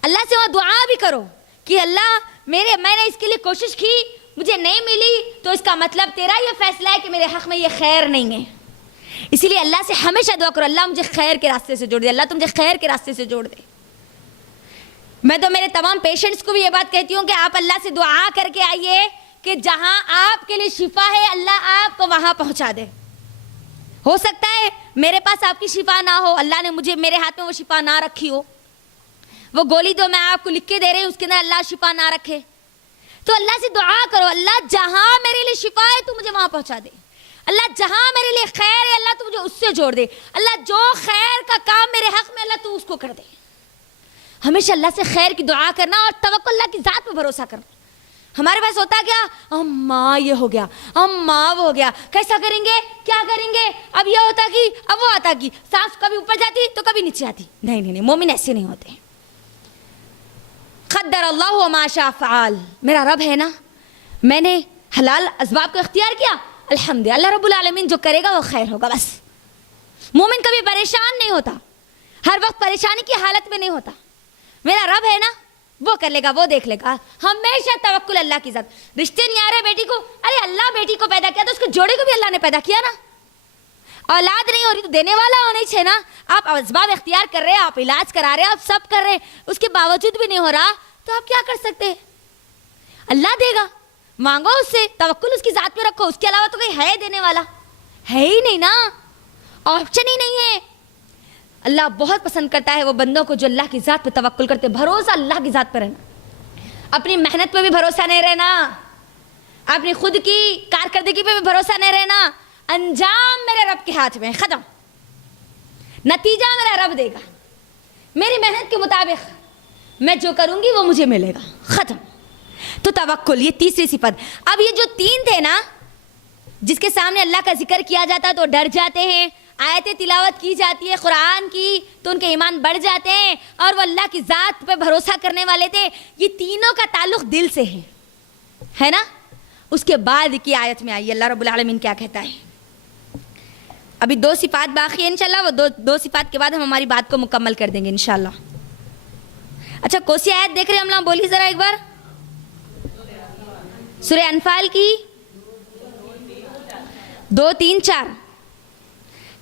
اللہ سے وہاں دعا بھی کرو کہ اللہ میں نے اس کے لیے کوشش کی، مجھے نہیں ملی، تو اس کا مطلب تیرا یہ فیصلہ ہے کہ میرے حق میں یہ خیر نہیں ہے. اسی لیے اللہ سے ہمیشہ دعا کرو، اللہ مجھے خیر کے راستے سے جوڑ دے، اللہ تم مجھے خیر کے راستے سے جوڑ دے. میں تو میرے تمام پیشنٹس کو بھی یہ بات کہتی ہوں کہ آپ اللہ سے دعا کر کے آئیے کہ جہاں آپ کے لیے شفا ہے اللہ آپ کو وہاں پہنچا دے. ہو سکتا ہے میرے پاس آپ کی شفا نہ ہو، اللہ نے مجھے میرے ہاتھ میں وہ شفا نہ رکھی ہو، وہ گولی جو میں آپ کو لکھ کے دے رہی ہوں اس کے اندر اللہ شفا نہ رکھے، تو اللہ سے دعا کرو اللہ جہاں میرے لیے شفا ہے تو مجھے وہاں پہنچا دے. اللہ جہاں میرے لیے خیر ہے اللہ تو مجھے اس سے جوڑ دے. اللہ جو خیر کا کام میرے حق میں اللہ تو اس کو کر دے. ہمیشہ اللہ سے خیر کی دعا کرنا اور توکل اللہ کی ذات پہ بھروسہ کرنا. ہمارے پاس ہوتا کیا، اماں یہ ہو گیا، اماں وہ ہو گیا، کیسا کریں گے، کیا کریں گے، اب یہ ہوتا کہ اب وہ آتا کہ سانس کبھی اوپر جاتی تو کبھی نیچے آتی. نہیں نہیں نہیں، مومن ایسے نہیں ہوتے. قدر اللہ وما شاء فعل. میرا رب ہے نا، میں نے حلال اسباب کو اختیار کیا، الحمدللہ اللہ رب العالمین جو کرے گا وہ خیر ہوگا. بس مومن کبھی پریشان نہیں ہوتا، ہر وقت پریشانی کی حالت میں نہیں ہوتا. میرا رب ہے نا، وہ کر لے گا، وہ دیکھ لے گا. ہمیشہ توکل اللہ کی ذات. رشتے نہیں آ رہے بیٹی کو، ارے اللہ بیٹی کو پیدا کیا تو اس کے جوڑے کو بھی اللہ نے پیدا کیا نا. اولاد نہیں ہو رہی تو دینے والا ہونا ہی چاہیے نا. آپ اسباب اختیار کر رہے ہیں، آپ علاج کرا رہے ہیں، آپ سب کر رہے ہیں، اس کے باوجود بھی نہیں ہو رہا تو آپ کیا کر سکتے ہیں؟ اللہ دے گا، مانگو اس سے، توکل اس کی ذات پہ رکھو. اس کے علاوہ تو کوئی ہے دینے والا؟ ہے ہی نہیں نا، آپشن ہی نہیں ہے. اللہ بہت پسند کرتا ہے وہ بندوں کو جو اللہ کی ذات پہ توکل کرتے. بھروسہ اللہ کی ذات پہ رہنا، اپنی محنت پہ بھی بھروسہ نہیں رہنا، اپنی خود کی کارکردگی پہ بھی بھروسہ نہیں رہنا. انجام میرے رب کے ہاتھ میں، ختم. نتیجہ میرا رب دے گا، میری محنت کے مطابق میں جو کروں گی وہ مجھے ملے گا، ختم. تو توکل یہ تیسری صفت. اب یہ جو تین تھے نا جس کے سامنے اللہ کا ذکر کیا جاتا تو ڈر جاتے ہیں، آیتیں تلاوت کی جاتی ہے قرآن کی تو ان کے ایمان بڑھ جاتے ہیں اور وہ اللہ کی ذات پہ بھروسہ کرنے والے تھے. یہ تینوں کا تعلق دل سے ہے نا. اس کے بعد کی آیت میں آئیے اللہ رب العالمین کیا کہتا ہے. ابھی دو صفات باقی ہیں انشاءاللہ، وہ دو صفات کے بعد ہم ہماری بات کو مکمل کر دیں گے انشاءاللہ. اچھا کوسی آیت دیکھ رہے ہیں ہم لوگ؟ بولیے ذرا ایک بار. سورہ انفال کی 2 3 4.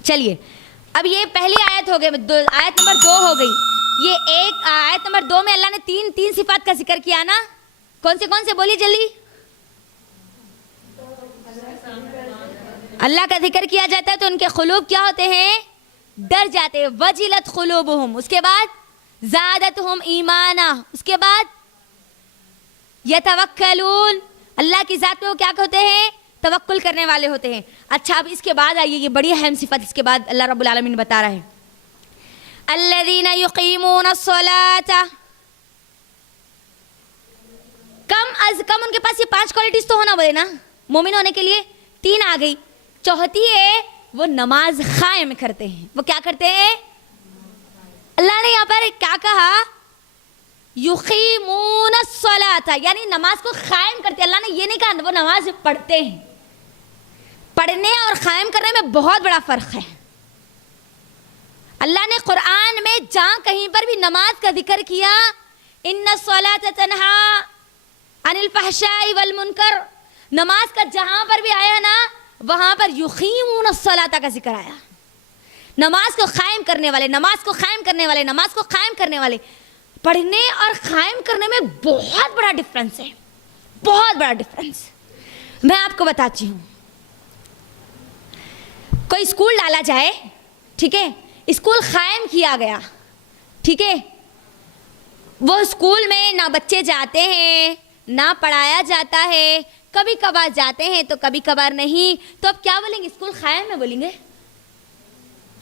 چلیے اب یہ پہلی آیت ہو گئی، آیت نمبر 2 ہو گئی. یہ ایک آیت نمبر 2 میں اللہ نے تین صفات کا ذکر کیا نا. کون سے بولیے جلدی. اللہ کا ذکر کیا جاتا ہے تو ان کے قلوب کیا ہوتے ہیں؟ ڈر جاتے ہیں. وجلت قلوبہم، اس کے بعد زادتہم ایمانا، اس کے بعد یتوکلون، اللہ کی ذات میں وہ کیا ہوتے ہیں؟ توکل کرنے والے ہوتے ہیں. اچھا اب اس کے بعد آئیے یہ بڑی اہم صفت اس کے بعد اللہ رب العالمین بتا رہے ہیں. الذین یقیمون الصلاۃ. کم از کم ان کے پاس یہ 5 کوالٹیز تو ہونا بولے نا مومن ہونے کے لیے. 3 آ گئی، چوتھی ہے وہ نماز قائم کرتے ہیں. وہ کیا کرتے ہیں؟ اللہ نے یہاں پر کیا کہا؟ یقیمون الصلاۃ، یعنی نماز کو قائم کرتے. اللہ نے یہ نہیں کہا وہ نماز پڑھتے ہیں. پڑھنے اور قائم کرنے میں بہت بڑا فرق ہے. اللہ نے قرآن میں جہاں کہیں پر بھی نماز کا ذکر کیا، ان الصلاۃ تنہی عن الفحشاء والمنکر، نماز کا جہاں پر بھی آیا نا وہاں پر یقیمون الصلاۃ کا ذکر آیا. نماز کو قائم کرنے والے، نماز کو قائم کرنے والے، نماز کو قائم کرنے والے. پڑھنے اور قائم کرنے میں بہت بڑا ڈفرنس ہے، بہت بڑا ڈفرنس. میں آپ کو بتاتی ہوں. کوئی اسکول ڈالا جائے، ٹھیک ہے، اسکول قائم کیا گیا، ٹھیک ہے، وہ اسکول میں نہ بچے جاتے ہیں نہ پڑھایا جاتا ہے، کبھی کبھار جاتے ہیں تو کبھی کبھار نہیں، تو اب کیا بولیں گے؟ اسکول قائم ہے بولیں گے؟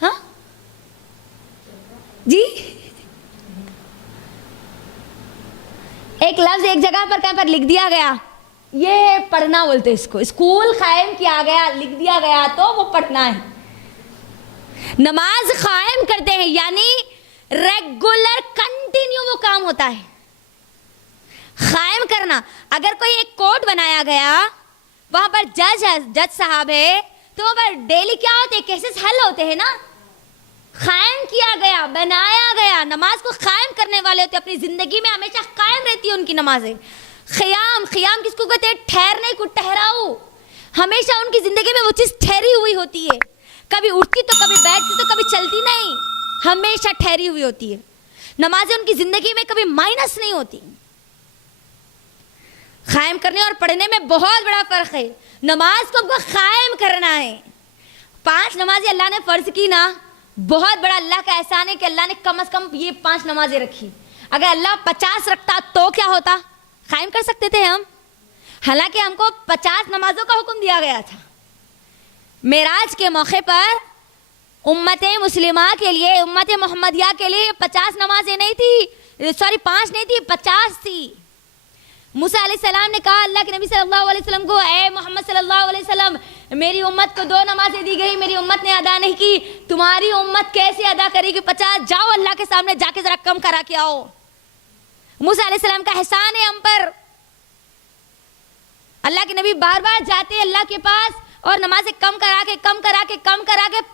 ہاں جی، ایک لفظ ایک جگہ پر کہاں پر لکھ دیا گیا، یہ پڑھنا بولتے اس کو. اسکول قائم کیا گیا، لکھ دیا گیا تو وہ پڑھنا ہے. نماز قائم کرتے ہیں یعنی ریگولر کنٹینیو وہ کام ہوتا ہے قائم کرنا. اگر کوئی ایک کورٹ بنایا گیا, وہاں پر جج صاحب ہے, تو وہاں پر ڈیلی کیا ہوتے ہیں, کیسز حل ہوتے ہیں نا. قائم کیا گیا, بنایا گیا. نماز کو قائم کرنے والے ہوتے ہیں, اپنی زندگی میں ہمیشہ قائم رہتی ہے ان کی نمازیں. قیام کس کو کہتے ہیں, ٹھہرنے کو, ٹھہراؤ. ہمیشہ ان کی زندگی میں وہ چیز ٹھہری ہوئی ہوتی ہے, کبھی اٹھتی تو کبھی بیٹھتی تو کبھی چلتی نہیں, ہمیشہ ٹھہری ہوئی ہوتی ہے. نمازیں ان کی زندگی میں کبھی مائنس نہیں ہوتی. قائم کرنے اور پڑھنے میں بہت بڑا فرق ہے. نماز کو ہم کو قائم کرنا ہے. 5 نمازیں اللہ نے فرض کی نا, بہت بڑا اللہ کا احسان ہے کہ اللہ نے کم از کم یہ 5 نمازیں رکھی. اگر اللہ 50 رکھتا تو کیا ہوتا, قائم کر سکتے تھے ہم. حالانکہ ہم کو 50 نمازوں کا حکم دیا گیا تھا. معراج کے موقع پر امت مسلمہ کے لیے, امت محمدیہ کے لیے 50 نمازیں نہیں تھی, 5 نہیں تھی, 50 تھی. موسیٰ علیہ السلام نے کہا اللہ کے نبی صلی اللہ علیہ وسلم کو, اے محمد صلی اللہ علیہ وسلم, میری امت کو 2 نمازیں دی گئی, میری امت نے ادا نہیں کی, تمہاری امت کیسے ادا کرے گی 50؟ جاؤ اللہ کے سامنے جا کے ذرا کم کرا کے آؤ. موسیٰ علیہ السلام کا احسان ہے ہم پر. اللہ کے نبی بار بار جاتے اللہ کے پاس اور نمازیں کم کرا کے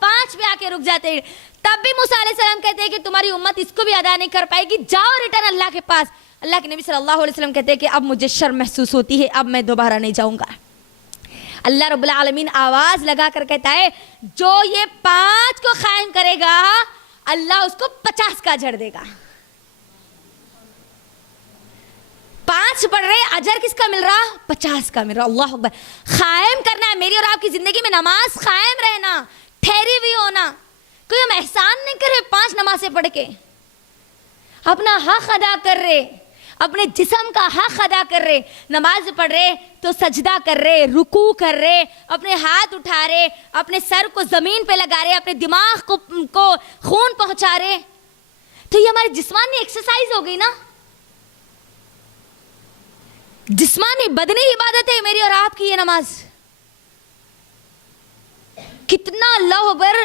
5 پہ آ کے رک جاتے. تب بھی موسیٰ علیہ السلام کہتے ہیں کہ تمہاری امت اس کو بھی ادا نہیں کر پائے گی, جاؤ ریٹرن اللہ کے پاس. اللہ کے نبی صلی اللہ علیہ وسلم کہتے ہیں کہ اب مجھے شرم محسوس ہوتی ہے, اب میں دوبارہ نہیں جاؤں گا. اللہ رب العالمین آواز لگا کر کہتا ہے جو یہ 5 کو قائم کرے گا اللہ اس کو 50 کا اجر دے گا. 5 پڑھ رہے, اجر کس کا مل رہا, 50 کا مل رہا. اللہ اکبر. قائم کرنا ہے میری اور آپ کی زندگی میں, نماز قائم رہنا, ٹھہری ہوئی ہونا. کوئی ہم احسان نہیں کر رہے 5 نمازیں پڑھ کے, اپنا حق ادا کر رہے, اپنے جسم کا حق ادا کر رہے. نماز پڑھ رہے تو سجدہ کر رہے, رکوع کر رہے, اپنے ہاتھ اٹھا رہے, اپنے سر کو زمین پہ لگا رہے, اپنے دماغ کو خون پہنچا رہے. تو یہ ہماری جسمانی ایکسرسائز ہو گئی نا, جسمانی بدنی عبادت ہے میری اور آپ کی یہ نماز. کتنا اللہ اکبر.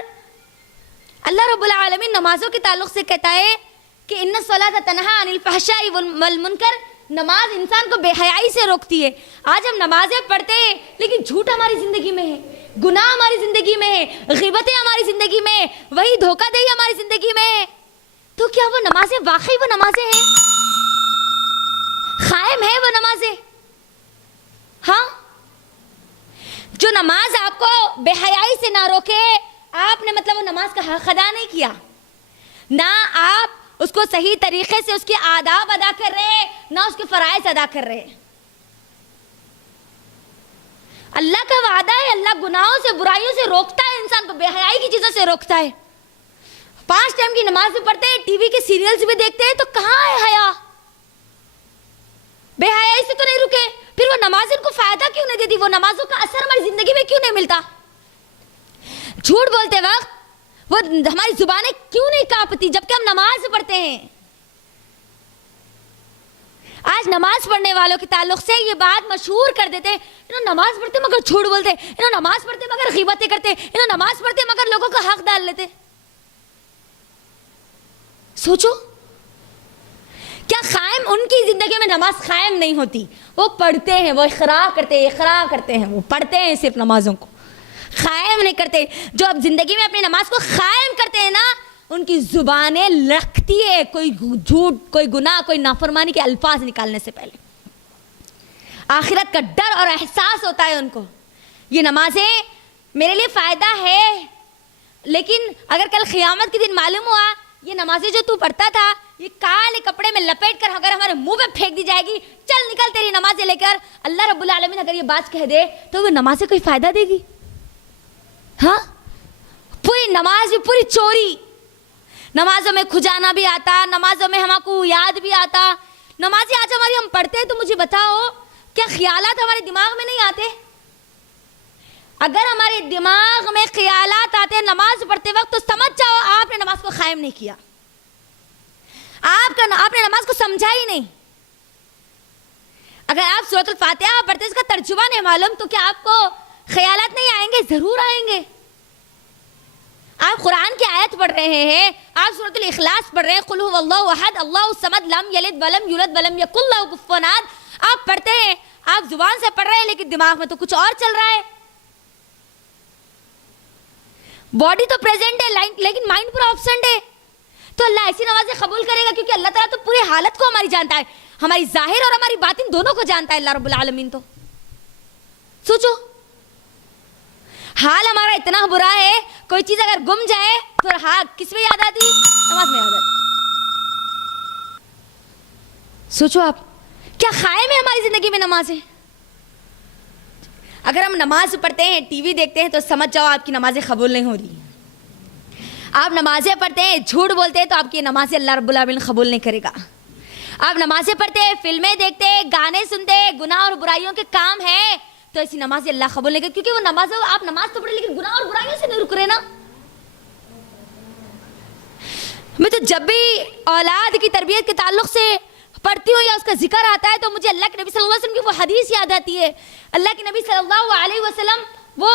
اللہ رب العالمین نمازوں کے تعلق سے کہتا ہے کہ ان الصلاۃ تنہی عن الفحشاء والمنکر, نماز انسان کو بے حیائی سے روکتی ہے. آج ہم نمازیں پڑھتے ہیں لیکن جھوٹ ہماری زندگی میں ہے, گناہ ہماری زندگی میں ہے, غیبتیں ہماری زندگی میں ہے, وہی دھوکہ دہی ہماری زندگی میں ہے. تو کیا وہ نمازیں واقعی وہ نمازیں ہیں, قائم ہے وہ نمازیں؟ ہاں, جو نماز آپ کو بے حیائی سے نہ روکے, آپ نے مطلب وہ نماز کا حق ادا نہیں کیا, نہ آپ اس کو صحیح طریقے سے اس کے آداب ادا کر رہے, نہ اس کے فرائض ادا کر رہے. اللہ کا وعدہ ہے, اللہ گناہوں سے برائیوں سے روکتا ہے, انسان کو بے حیائی کی چیزوں سے روکتا ہے. 5 ٹائم کی نماز بھی پڑھتے ہیں, ٹی وی کے سیریلز بھی دیکھتے ہیں, تو کہاں ہے حیا؟ بے حیائی سے تو نہیں رکے, پھر وہ نماز ان کو فائدہ کیوں نہیں دیتی, وہ نمازوں کا اثر ہماری زندگی میں کیوں نہیں ملتا؟ جھوٹ بولتے وقت وہ ہماری زبانیں کیوں نہیں کانپتی جبکہ ہم نماز پڑھتے ہیں؟ آج نماز پڑھنے والوں کے تعلق سے یہ بات مشہور کر دیتے ہیں, انہوں نماز پڑھتے مگر جھوٹ بولتے, انہوں نماز پڑھتے مگر غیبتیں کرتے, انہوں نماز پڑھتے مگر لوگوں کا حق ڈال لیتے. سوچو, کیا قائم ان کی زندگی میں نماز قائم نہیں ہوتی؟ وہ پڑھتے ہیں, وہ اقرار کرتے ہیں, وہ پڑھتے ہیں, صرف نمازوں کو قائم نہیں کرتے. جو اب زندگی میں اپنی نماز کو قائم کرتے ہیں نا, ان کی زبانیں لکھتی ہے کوئی جھوٹ, کوئی گناہ, کوئی نافرمانی کے الفاظ نکالنے سے پہلے. آخرت کا ڈر اور احساس ہوتا ہے ان کو. یہ نمازیں میرے لیے فائدہ ہے, لیکن اگر کل قیامت کے دن معلوم ہوا یہ نمازیں جو تو پڑھتا تھا یہ کالے کپڑے میں لپیٹ کر اگر ہمارے منہ پہ پھینک دی جائے گی, چل نکل تیری نمازیں لے کر, اللہ رب العالمین اگر یہ بات کہہ دے تو وہ نمازیں کوئی فائدہ دے گی؟ ہاں, پوری نماز بھی پوری چوری. نمازوں میں کھجانا بھی آتا, نمازوں میں ہم کو یاد بھی آتا. نمازیں آج ہماری ہم پڑھتے ہیں تو مجھے بتاؤ کیا خیالات ہمارے دماغ میں نہیں آتے؟ اگر ہمارے دماغ میں خیالات آتے نماز پڑھتے وقت تو سمجھ جاؤ آپ نے نماز کو قائم نہیں کیا, آپ نے نماز کو سمجھا ہی نہیں. اگر آپ سورۃ الفاتحہ پڑھتے اس کا ترجمہ نہیں معلوم تو کیا آپ کو خیالات نہیں آئیں گے؟ ضرور آئیں گے. آپ قرآن کی آیت پڑھ رہے ہیں, آپ سورۃ الاخلاص پڑھ رہے ہیں, قل هو اللہ احد اللہ الصمد لم یلد ولم یولد ولم یکن لہ کفوا احد, آپ پڑھتے ہیں, آپ زبان سے پڑھ رہے ہیں لیکن دماغ میں تو کچھ اور چل رہا ہے. باڈی تو پریزنٹ ہے لیکن مائنڈ پورا ایبسنٹ ہے. تو اللہ ایسی نمازیں قبول کرے گا کیونکہ اللہ تعالیٰ تو پوری حالت کو ہماری جانتا ہے, ہماری ظاہر اور ہماری باطن دونوں کو جانتا ہے اللہ رب العالمین. تو سوچو, حال ہمارا اتنا برا ہے, کوئی چیز اگر گم جائے تو ہاں کس میں یاد آتی؟ نماز میں یاد آتی. سوچو آپ, کیا قائم ہے ہماری زندگی میں نمازیں؟ اگر ہم نماز پڑھتے ہیں, ٹی وی دیکھتے ہیں, تو سمجھ جاؤ آپ کی نمازیں قبول نہیں ہو رہی. آپ نمازیں پڑھتے ہیں, جھوٹ بولتے ہیں, تو آپ کی نمازیں اللہ رب العالمین قبول نہیں کرے گا. آپ نمازیں پڑھتے ہیں, فلمیں دیکھتے ہیں, گانے سنتے ہیں, گناہ اور برائیوں کے کام ہیں, تو ایسی نمازیں اللہ قبول نہیں کرے, کیونکہ وہ نماز, آپ نماز تو پڑھے لیکن گناہ اور برائیوں سے نہیں رک رہے نا. میں تو جب بھی اولاد کی تربیت کے تعلق سے پڑھتی ہوں یا اس کا ذکر آتا ہے تو مجھے اللہ کے نبی صلی اللہ علیہ وسلم کی وہ حدیث یاد آتی ہے. اللہ کے نبی صلی اللہ علیہ وسلم وہ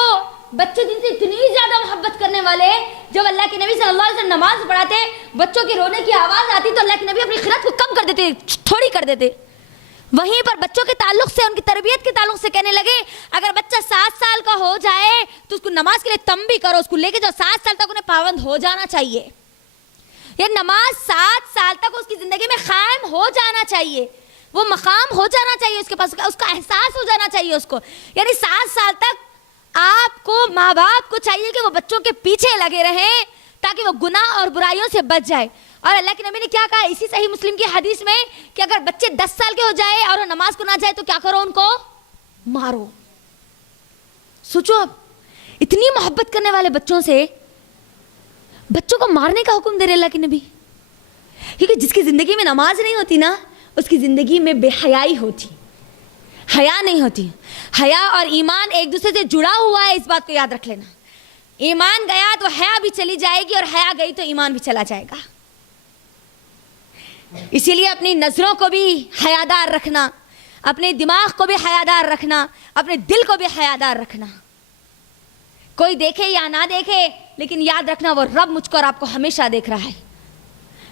بچے جن سے اتنی زیادہ محبت کرنے والے ہیں, جب اللہ کے نبی صلی اللہ علیہ وسلم نماز پڑھاتے, بچوں کے رونے کی آواز آتی تو اللہ کے نبی اپنی قرأت کو کم کر دیتے, تھوڑی کر دیتے. وہیں پر بچوں کے تعلق سے, ان کی تربیت کے تعلق سے کہنے لگے, اگر بچہ 7 سال کا ہو جائے تو اس کو نماز کے لیے تنبیہ کرو, اس کو لے کے جو 7 سال تک انہیں پابند ہو جانا چاہیے. یہ نماز 7 سال تک اس کی زندگی میں قائم ہو جانا چاہیے, وہ مقام ہو جانا چاہیے اس کے پاس, اس کا احساس ہو جانا چاہیے اس کو. یعنی 7 سال تک آپ کو, ماں باپ کو چاہیے کہ وہ بچوں کے پیچھے لگے رہیں تاکہ وہ گناہ اور برائیوں سے بچ جائے. اور اللہ کے نبی نے کیا کہا اسی صحیح مسلم کی حدیث میں کہ اگر بچے 10 سال کے ہو جائے اور وہ نماز کو نہ جائے تو کیا کرو, ان کو مارو. سوچو اب, اتنی محبت کرنے والے بچوں سے بچوں کو مارنے کا حکم دے رہے اللہ کے نبی. کیونکہ جس کی زندگی میں نماز نہیں ہوتی نا, اس کی زندگی میں بے حیائی ہوتی, حیا نہیں ہوتی. حیا اور ایمان ایک دوسرے سے جڑا ہوا ہے, اس بات کو یاد رکھ لینا. ایمان گیا تو حیا بھی چلی جائے گی, اور حیا گئی تو ایمان بھی چلا جائے گا. اسی لیے اپنی نظروں کو بھی حیادار رکھنا, اپنے دماغ کو بھی حیادار رکھنا, اپنے دل کو بھی حیادار رکھنا. کوئی دیکھے یا نہ دیکھے, لیکن یاد رکھنا وہ رب مجھ کو اور آپ کو ہمیشہ دیکھ رہا ہے.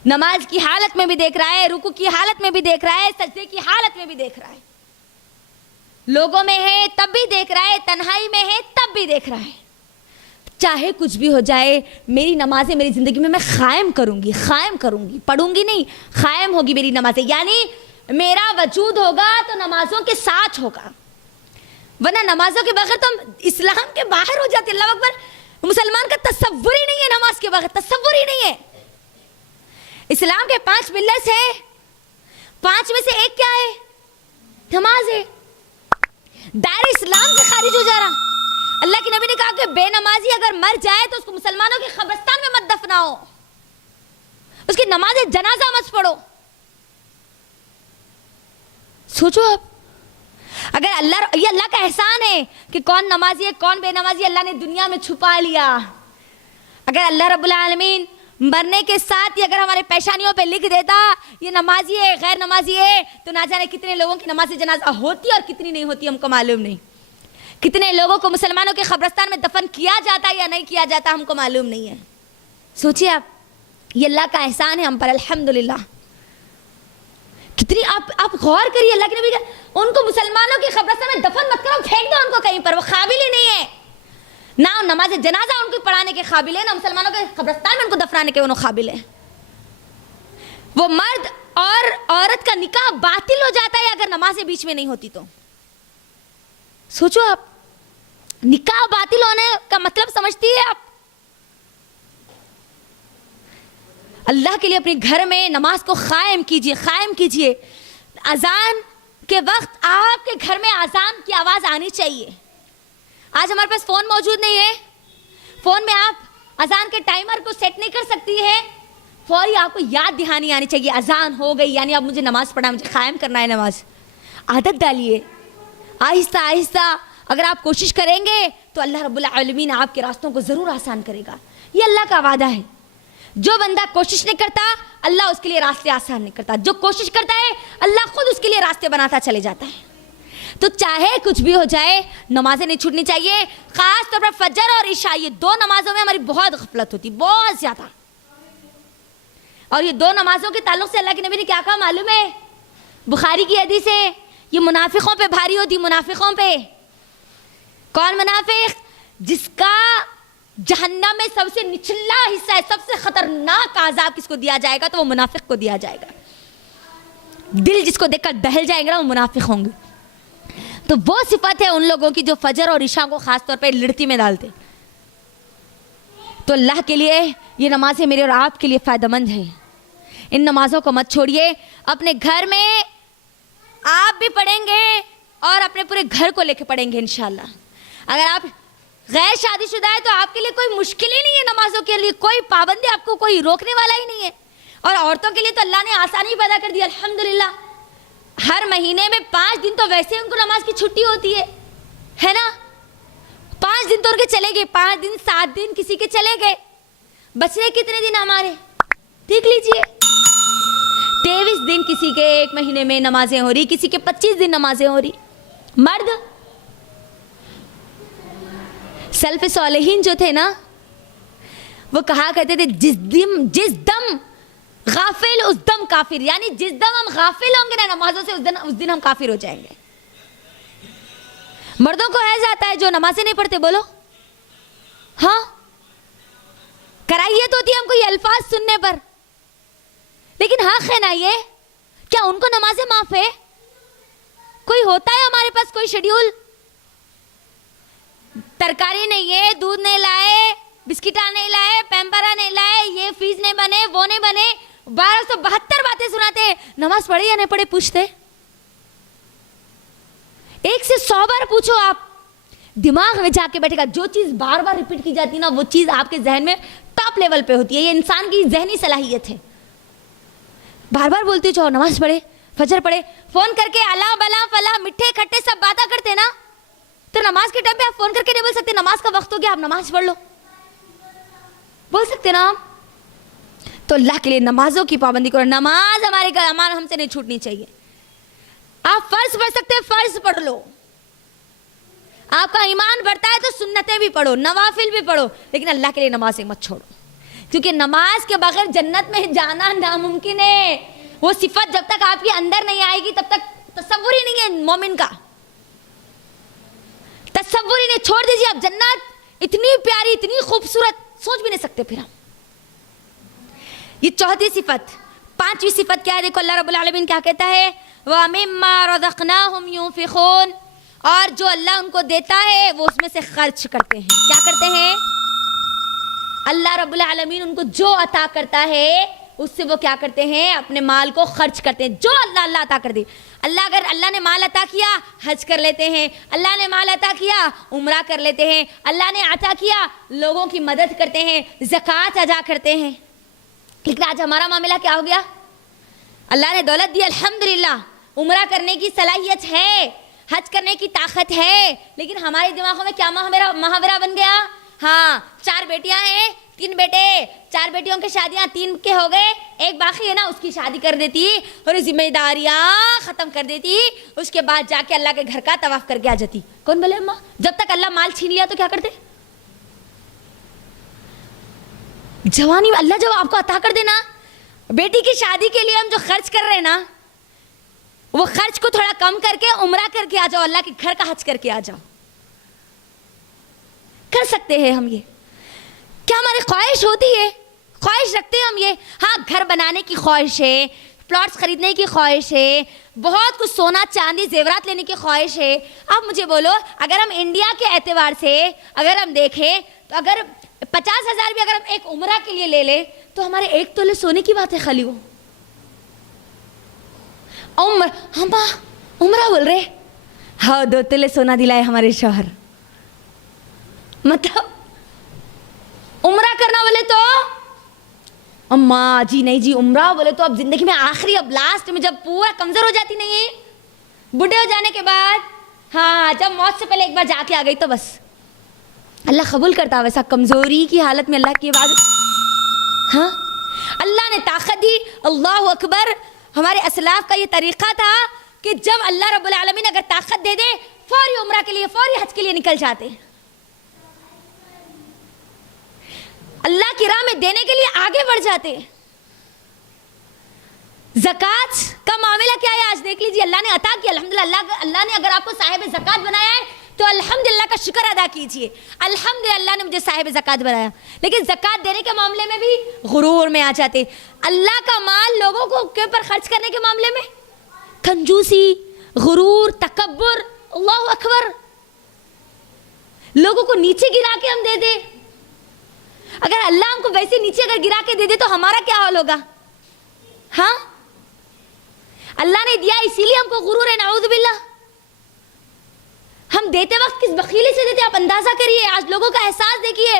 نماز کی حالت میں بھی دیکھ رہا ہے, رکوع کی حالت میں بھی دیکھ رہا ہے, سجدے کی حالت میں بھی دیکھ رہا ہے. لوگوں میں ہے تب بھی دیکھ رہا ہے, تنہائی میں ہے تب بھی دیکھ رہا ہے. چاہے کچھ بھی ہو جائے, میری نمازیں میری زندگی میں قائم کروں گی, قائم کروں گی, پڑھوں گی نہیں, قائم ہوگی میری نمازیں. یعنی میرا وجود ہوگا تو نمازوں کے ساتھ ہوگا, ورنہ نمازوں کے بغیر تو ہم اسلام کے باہر ہو جاتے. اللہ اکبر, مسلمان کا تصور ہی نہیں ہے نماز کے بغیر, تصور ہی نہیں ہے. اسلام کے 5 پلرز ہیں, 5 میں سے ایک کیا ہے؟ نماز ہے. دائرہ اسلام سے خارج ہو جا رہا. اللہ کے نبی نے کہا کہ بے نمازی اگر مر جائے تو اس کو مسلمانوں کے قبرستان میں مت دفناؤ, اس کی نماز جنازہ مت پڑھو. سوچو اب, اگر یہ اللہ کا احسان ہے کہ کون نمازی ہے کون بے نمازی, اللہ نے دنیا میں چھپا لیا. اگر اللہ رب العالمین مرنے کے ساتھ ہی اگر ہمارے پیشانیوں پہ لکھ دیتا یہ نمازی ہے غیر نمازی ہے, تو نہ جانے کتنے لوگوں کی نماز جنازہ ہوتی اور کتنی نہیں ہوتی, ہم کو معلوم نہیں. کتنے لوگوں کو مسلمانوں کے قبرستان میں دفن کیا جاتا یا نہیں کیا جاتا, ہم کو معلوم نہیں ہے. سوچئے آپ, یہ اللہ کا احسان ہے ہم پر, الحمدللہ. کتنی آپ غور کریے, اللہ کے نبی کا ان کو مسلمانوں کی قبرستان میں دفن مت کرو, پھینک دو ان کو کہیں پر, وہ قابل ہی نہیں ہے. نہ نماز جنازہ ان کو پڑھانے کے قابل ہے, نہ مسلمانوں کے قبرستان میں ان کو دفنانے کے انہوں قابل ہے. وہ مرد اور عورت کا نکاح باطل ہو جاتا ہے اگر نمازیں بیچ میں نہیں ہوتی تو. سوچو آپ, نکاح باطل ہونے کا مطلب سمجھتی ہے آپ؟ اللہ کے لیے اپنے گھر میں نماز کو قائم کیجئے, قائم کیجئے. اذان کے وقت آپ کے گھر میں اذان کی آواز آنی چاہیے. آج ہمارے پاس فون موجود نہیں ہے, فون میں آپ اذان کے ٹائمر کو سیٹ نہیں کر سکتی ہے, فوری آپ کو یاد دہانی آنی چاہیے اذان ہو گئی, یعنی اب مجھے نماز پڑھنا, مجھے قائم کرنا ہے نماز. عادت ڈالیے آہستہ آہستہ. اگر آپ کوشش کریں گے تو اللہ رب العالمین آپ کے راستوں کو ضرور آسان کرے گا. یہ اللہ کا وعدہ ہے. جو بندہ کوشش نہیں کرتا اللہ اس کے لیے راستے آسان نہیں کرتا, جو کوشش کرتا ہے اللہ خود اس کے لیے راستے بناتا چلے جاتا ہے. تو چاہے کچھ بھی ہو جائے نمازیں نہیں چھوٹنی چاہیے. خاص طور پر فجر اور عشاء, یہ 2 نمازوں میں ہماری بہت غفلت ہوتی, بہت زیادہ. اور یہ 2 نمازوں کے تعلق سے اللہ کے نبی نے کیا کہا معلوم ہے؟ بخاری کی حدیث ہے, یہ منافقوں پہ بھاری ہوتی, منافقوں پہ. کون منافق؟ جس کا جہنم میں سب سے نچلا حصہ ہے, سب سے خطرناک عذاب کس کو دیا جائے گا؟ تو وہ منافق کو دیا جائے گا. دل جس کو دیکھ کر دہل جائیں گے نا, وہ منافق ہوں گے. تو وہ صفت ہے ان لوگوں کی جو فجر اور عشاء کو خاص طور پہ لڑتی میں ڈالتے. تو اللہ کے لیے یہ نمازیں میرے اور آپ کے لیے فائدہ مند ہیں. ان نمازوں کو مت چھوڑیے. اپنے گھر میں آپ بھی پڑھیں گے اور اپنے پورے گھر کو لے کے پڑھیں گے انشاءاللہ. اگر آپ غیر شادی شدہ ہے تو آپ کے لیے کوئی مشکل ہی نہیں ہے, نمازوں کے لیے کوئی پابندی آپ کو کوئی روکنے والا ہی نہیں ہے. اور عورتوں کے لیے تو اللہ نے آسانی پیدا کر دی الحمدللہ. ہر مہینے میں 5 دن تو ویسے ان کو نماز کی چھٹی ہوتی ہے نا. 5 دن تو ان کے چلے گئے, 5 دن 7 دن کسی کے چلے گئے. بچنے کتنے دن ہمارے دیکھ لیجئے. 23 دن کسی کے ایک مہینے میں نمازیں ہو رہی, کسی کے 25 دن نمازیں ہو رہی. مرد سلف صالحین جو تھے نا, وہ کہا کرتے تھے جس دم غافل اس دم کافر, یعنی جس دم ہم غافل ہوں گے نا نمازوں سے اس دن ہم کافر ہو جائیں گے. مردوں کو حیض آتا ہے جو نمازیں نہیں پڑھتے, بولو ہاں. کراہیت ہوتی ہے ہم کو یہ الفاظ سننے پر, لیکن حق ہے نا یہ, کیا ان کو نمازیں معاف ہے؟ کوئی ہوتا ہے ہمارے پاس کوئی شیڈیول؟ ترکاری نہیں ہے, دودھ نہیں لائے, بسکٹا نہیں لائے, پیمپرا نہیں لائے, یہ فیس نہیں بنے, وہ نہیں بنے, 1272 باتیں سناتے. نماز پڑھے یا نہیں پڑھے پوچھتے؟ ایک سے 100 بار پوچھو, آپ دماغ میں جا کے بیٹھے گا. جو چیز بار بار ریپیٹ کی جاتی نا, وہ چیز آپ کے ذہن میں ٹاپ لیول پہ ہوتی ہے. یہ انسان کی ذہنی صلاحیت ہے. بار بار بولتے جاؤ نماز پڑھے, فجر پڑھے. فون کر کے اللہ بلا فلا میٹھے کھٹے سب باتیں کرتے نا, تو نماز کے ٹائم پہ آپ فون کر کے نہیں بول سکتے نماز کا وقت ہو گیا آپ نماز پڑھ لو؟ بول سکتے نا آپ؟ تو اللہ کے لیے نمازوں کی پابندی کرو. نماز ہمارے گھر ہم سے نہیں چھوٹنی چاہیے. آپ فرض پڑھ سکتے ہیں, فرض پڑھ لو. آپ کا ایمان بڑھتا ہے تو سنتیں بھی پڑھو, نوافل بھی پڑھو, لیکن اللہ کے لیے نمازیں مت چھوڑو. کیونکہ نماز کے بغیر جنت میں جانا ناممکن ہے. وہ صفت جب تک آپ کے اندر نہیں آئے گی تب تک تصور ہی نہیں ہے مومن کا, تصور ہی نہیں. چھوڑ دیجیے آپ, جنت اتنی پیاری اتنی خوبصورت سوچ بھی نہیں سکتے پھر ہم. یہ 4تھی صفت. 5ویں صفت کیا ہے؟ دیکھو اللہ رب العالمین کیا کہتا ہے, وَمِمَّا رَزَقْنَاهُمْ يُنْفِقُونَ, اور جو اللہ ان کو دیتا ہے وہ اس میں سے خرچ کرتے ہیں. کیا کرتے ہیں؟ اللہ رب العالمین ان کو جو عطا کرتا ہے اس سے وہ کیا کرتے ہیں؟ اپنے مال کو خرچ کرتے ہیں. جو اللہ عطا کر دے. اگر اللہ نے مال عطا کیا حج کر لیتے ہیں, اللہ نے مال عطا کیا عمرہ کر لیتے ہیں, اللہ نے عطا کیا لوگوں کی مدد کرتے ہیں, زکوٰۃ ادا کرتے ہیں. لیکن آج ہمارا معاملہ کیا ہو گیا؟ اللہ نے دولت دی الحمدللہ, عمرہ کرنے کی صلاحیت ہے, حج کرنے کی طاقت ہے, لیکن ہمارے دماغوں میں کیا محاورہ بن گیا؟ ہاں 4 بیٹیاں ہیں, 3 بیٹے, 4 بیٹیوں کی شادیاں 3 کے ہو گئے, ایک باقی ہے نا, اس کی شادی کر دیتی اور ذمہ داریاں ختم کر دیتی. اس کے بعد جا کے اللہ کے گھر کا طواف کر کے آ جاتی. کون بولے اماں؟ جب تک اللہ مال چھین لیا تو کیا کرتے؟ جوانی میں اللہ جب آپ کو عطا کر دینا, بیٹی کی شادی کے لیے ہم جو خرچ کر رہے ہیں نا, وہ خرچ کو تھوڑا کم کر کے عمرہ کر کے آ جاؤ, اللہ کے گھر کا حج کر کے آ جاؤ. کر سکتے ہیں ہم یہ. کیا ہماری خواہش ہوتی ہے, خواہش رکھتے ہیں ہم یہ؟ ہاں گھر بنانے کی خواہش ہے, پلاٹس خریدنے کی خواہش ہے, بہت کچھ سونا چاندی زیورات لینے کی خواہش ہے. آپ مجھے بولو, اگر ہم انڈیا کے اعتبار سے اگر ہم دیکھیں تو اگر 50,000 بھی اگر ہم ایک عمرہ کے لیے لے لیں تو ہمارے 1 تولے سونے کی بات ہے خالی. وہ ہم عمرہ بول رہے, ہاں 2 تولے سونا دلائے ہمارے شوہر. مطلب عمرہ کرنا بولے تو اماں جی نہیں جی, عمرہ بولے تو اب زندگی میں آخری, اب لاسٹ میں جب پورا کمزور ہو جاتی نہیں ہے, بڈھے ہو جانے کے بعد, ہاں جب موت سے پہلے ایک بار جا کے آ گئی تو بس اللہ قبول کرتا. ویسا کمزوری کی حالت میں اللہ کی عبادت, ہاں اللہ نے طاقت دی. اللہ اکبر. ہمارے اسلاف کا یہ طریقہ تھا کہ جب اللہ رب العالمین اگر طاقت دے دے فوری عمرہ کے لیے فوری حج کے لیے نکل جاتے, اللہ کی راہ میں دینے کے لیے آگے بڑھ جاتے. زکوٰۃ کا معاملہ کیا ہے آج دیکھ لیجیے, اللہ نے عطا کیا الحمدللہ. اللہ نے اگر آپ کو صاحب زکوٰۃ بنایا ہے تو الحمدللہ کا شکر ادا کیجیے, الحمدللہ اللہ نے مجھے صاحب زکوٰۃ بنایا. لیکن زکوٰۃ دینے کے معاملے میں بھی غرور میں آ جاتے. اللہ کا مال لوگوں کو کے اوپر خرچ کرنے کے معاملے میں کنجوسی, غرور, تکبر, اللہ اکبر, لوگوں کو نیچے گرا کے ہم دے دیں. اگر اللہ ہم کو ویسے نیچے اگر گرا کے دے دے تو ہمارا کیا حال ہوگا؟ ہاں, اللہ نے دیا اسی لیے ہم کو غرور ہے, نعوذ باللہ. ہم دیتے وقت کس بخیلی سے دیتے آپ اندازہ کریے. آج لوگوں کا احساس دیکھیے,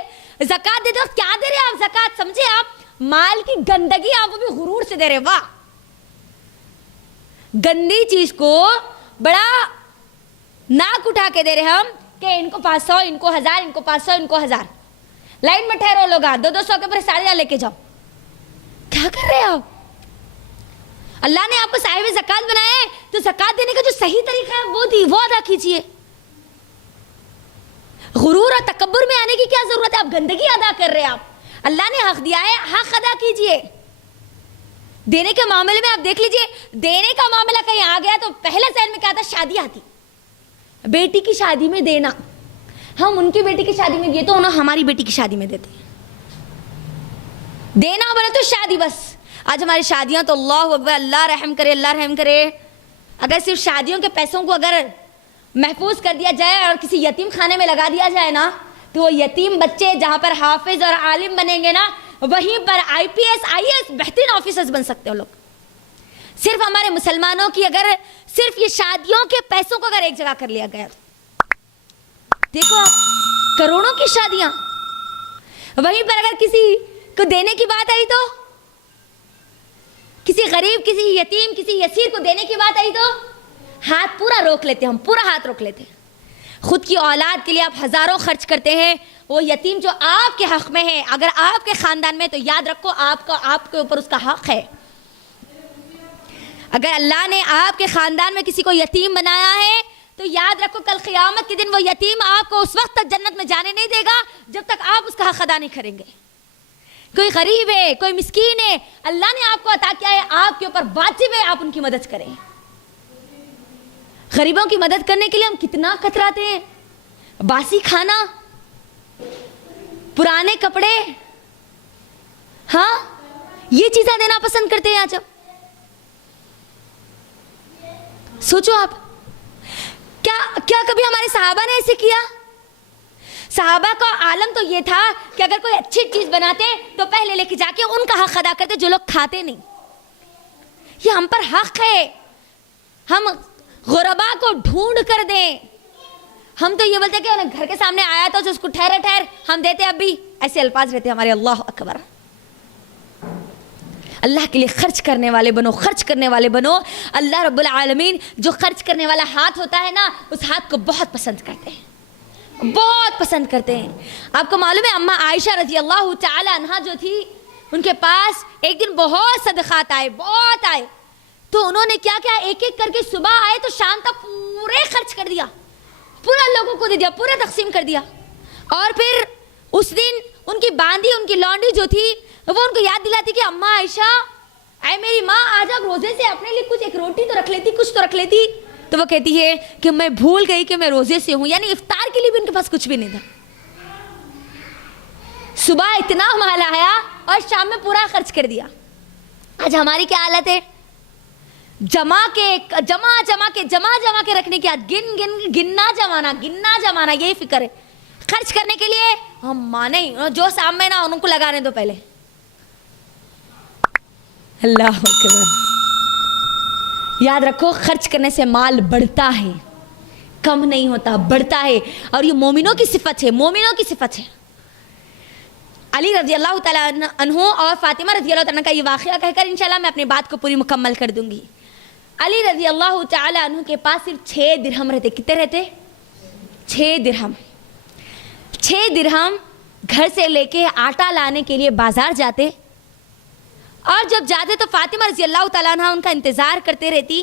زکوٰۃ دیتے وقت کیا دے رہے آپ؟ زکوٰۃ سمجھے آپ مال کی گندگی, آپ وہ بھی غرور سے دے رہے. واہ, گندی چیز کو بڑا ناک اٹھا کے دے رہے ہم کہ ان کو 500, ان کو 1000, ان کو 500, ان کو 1000. لائن میں ٹھہرو لوگ, 200 کے اوپر 1000 لے کے جاؤ. کیا کر رہے آپ؟ اللہ نے آپ کو صاحب زکوٰۃ بنایا ہے تو زکوٰۃ دینے کا جو صحیح طریقہ ہے وہ ادا کیجیے. غرور اور تکبر میں آنے کی کیا ضرورت ہے؟ آپ گندگی ادا کر رہے ہیں. آپ اللہ نے حق دیا ہے, حق ادا کیجیے. دینے کے معاملے میں آپ دیکھ لیجیے, دینے کا معاملہ کہیں آ گیا تو پہلا ذہن میں کیا تھا؟ شادی آتی, بیٹی کی شادی میں دینا. ہم ان کی بیٹی کی شادی میں دیے تو انہوں ہماری بیٹی کی شادی میں دیتے. دینا بولے تو شادی بس. آج ہماری شادیاں تو اللہ اکبر, اللہ رحم کرے, اللہ رحم کرے. اگر صرف شادیوں کے پیسوں کو اگر محفوظ کر دیا جائے اور کسی یتیم خانے میں لگا دیا جائے نا, تو وہ یتیم بچے جہاں پر حافظ اور عالم بنیں گے نا, وہیں پر IPS IAS بہترین آفیسرز بن سکتے ہیں لوگ. صرف ہمارے مسلمانوں کی اگر صرف یہ شادیوں کے پیسوں کو اگر ایک جگہ کر لیا گیا, دیکھو آپ کروڑوں کی شادیاں. وہیں پر اگر کسی کو دینے کی بات آئی تو, کسی غریب, کسی یتیم, کسی یسیر کو دینے کی بات آئی تو ہاتھ پورا روک لیتے, ہم پورا ہاتھ روک لیتے. خود کی اولاد کے لیے آپ ہزاروں خرچ کرتے ہیں, وہ یتیم جو آپ کے حق میں ہے, اگر آپ کے خاندان میں, تو یاد رکھو آپ کے اوپر اس کا حق ہے. اگر اللہ نے آپ کے خاندان میں کسی کو یتیم بنایا ہے تو یاد رکھو کل قیامت کے دن وہ یتیم آپ کو اس وقت تک جنت میں جانے نہیں دے گا جب تک آپ اس کا حق ادا نہیں کریں گے. کوئی غریب ہے, کوئی مسکین ہے, اللہ نے آپ کو عطا کیا ہے, آپ کے اوپر واجب ہے آپ ان کی مدد کریں. غریبوں کی مدد کرنے کے لیے ہم کتنا کتراتے ہیں. باسی کھانا, پرانے کپڑے, ہاں یہ چیزیں دینا پسند کرتے ہیں. آج سوچو آپ, کیا کبھی ہمارے صحابہ نے ایسے کیا؟ صحابہ کا عالم تو یہ تھا کہ اگر کوئی اچھی چیز بناتے تو پہلے لے کے جا کے ان کا حق ادا کرتے جو لوگ کھاتے نہیں. یہ ہم پر حق ہے, ہم غربا کو ڈھونڈ کر دیں. ہم تو یہ بولتے کہ گھر کے سامنے آیا تو اس کو ٹھہر ہم دیتے, اب بھی ایسے الفاظ رہتے ہمارے. اللہ اکبر, اللہ کے لیے خرچ کرنے والے بنو, خرچ کرنے والے بنو. اللہ رب العالمین جو خرچ کرنے والا ہاتھ ہوتا ہے نا, اس ہاتھ کو بہت پسند کرتے ہیں, بہت پسند کرتے ہیں. آپ کو معلوم ہے اماں عائشہ رضی اللہ تعالی عنہا جو تھی, ان کے پاس ایک دن بہت صدقات آئے, بہت آئے. تو انہوں نے کیا کیا, ایک ایک کر کے صبح آئے تو شام تک پورے خرچ کر دیا, پورا لوگوں کو دے دیا, پورا تقسیم کر دیا. اور پھر اس دن ان کی باندھی, ان کی لونڈی جو تھی, وہ ان کو یاد دلاتی کہ اماں عائشہ, اے میری ماں, آج آپ روزے سے اپنے لیے کچھ ایک روٹی تو رکھ لیتی, کچھ تو رکھ لیتی. تو وہ کہتی ہے کہ میں بھول گئی کہ میں روزے سے ہوں, یعنی افطار کے لیے بھی ان کے پاس کچھ بھی نہیں تھا. صبح اتنا مال آیا اور شام میں پورا خرچ کر دیا. آج ہماری کیا حالت ہے؟ جمع کے رکھنے کی عادت, گننا جمانا یہی فکر ہے. خرچ کرنے کے لیے ہم مانے, جو سامنے نا ان کو لگانے دو پہلے. اللہ اکبر. یاد رکھو خرچ کرنے سے مال بڑھتا ہے, کم نہیں ہوتا, بڑھتا ہے. اور یہ مومنوں کی صفت ہے, مومنوں کی صفت ہے. علی رضی اللہ تعالیٰ عنہ اور فاطمہ رضی اللہ تعالیٰ کا یہ واقعہ کہہ کر انشاءاللہ میں اپنی بات کو پوری مکمل کر دوں گی. علی رضی اللہ تعالیٰ عنہ کے پاس صرف 6 درہم رہتے. کتنے رہتے؟ 6 درہم. 6 درہم گھر سے لے کے آٹا لانے کے لیے بازار جاتے, اور جب جاتے تو فاطمہ رضی اللہ تعالیٰ عنہ ان کا انتظار کرتے رہتی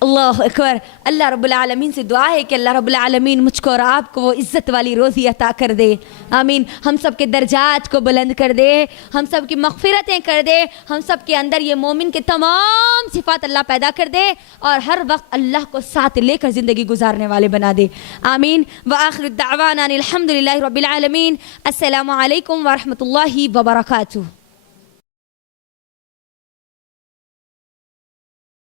اللہ اکبر. اللہ رب العالمین سے دعا ہے کہ اللہ رب العالمین مجھ کو اور آپ کو وہ عزت والی روزی عطا کر دے. آمین. ہم سب کے درجات کو بلند کر دے, ہم سب کی مغفرتیں کر دے, ہم سب کے اندر یہ مومن کے تمام صفات اللہ پیدا کر دے اور ہر وقت اللہ کو ساتھ لے کر زندگی گزارنے والے بنا دے. آمین. وآخر الدعوانا الحمد للہ رب العالمین. السلام علیکم ورحمۃ اللہ وبرکاتہ.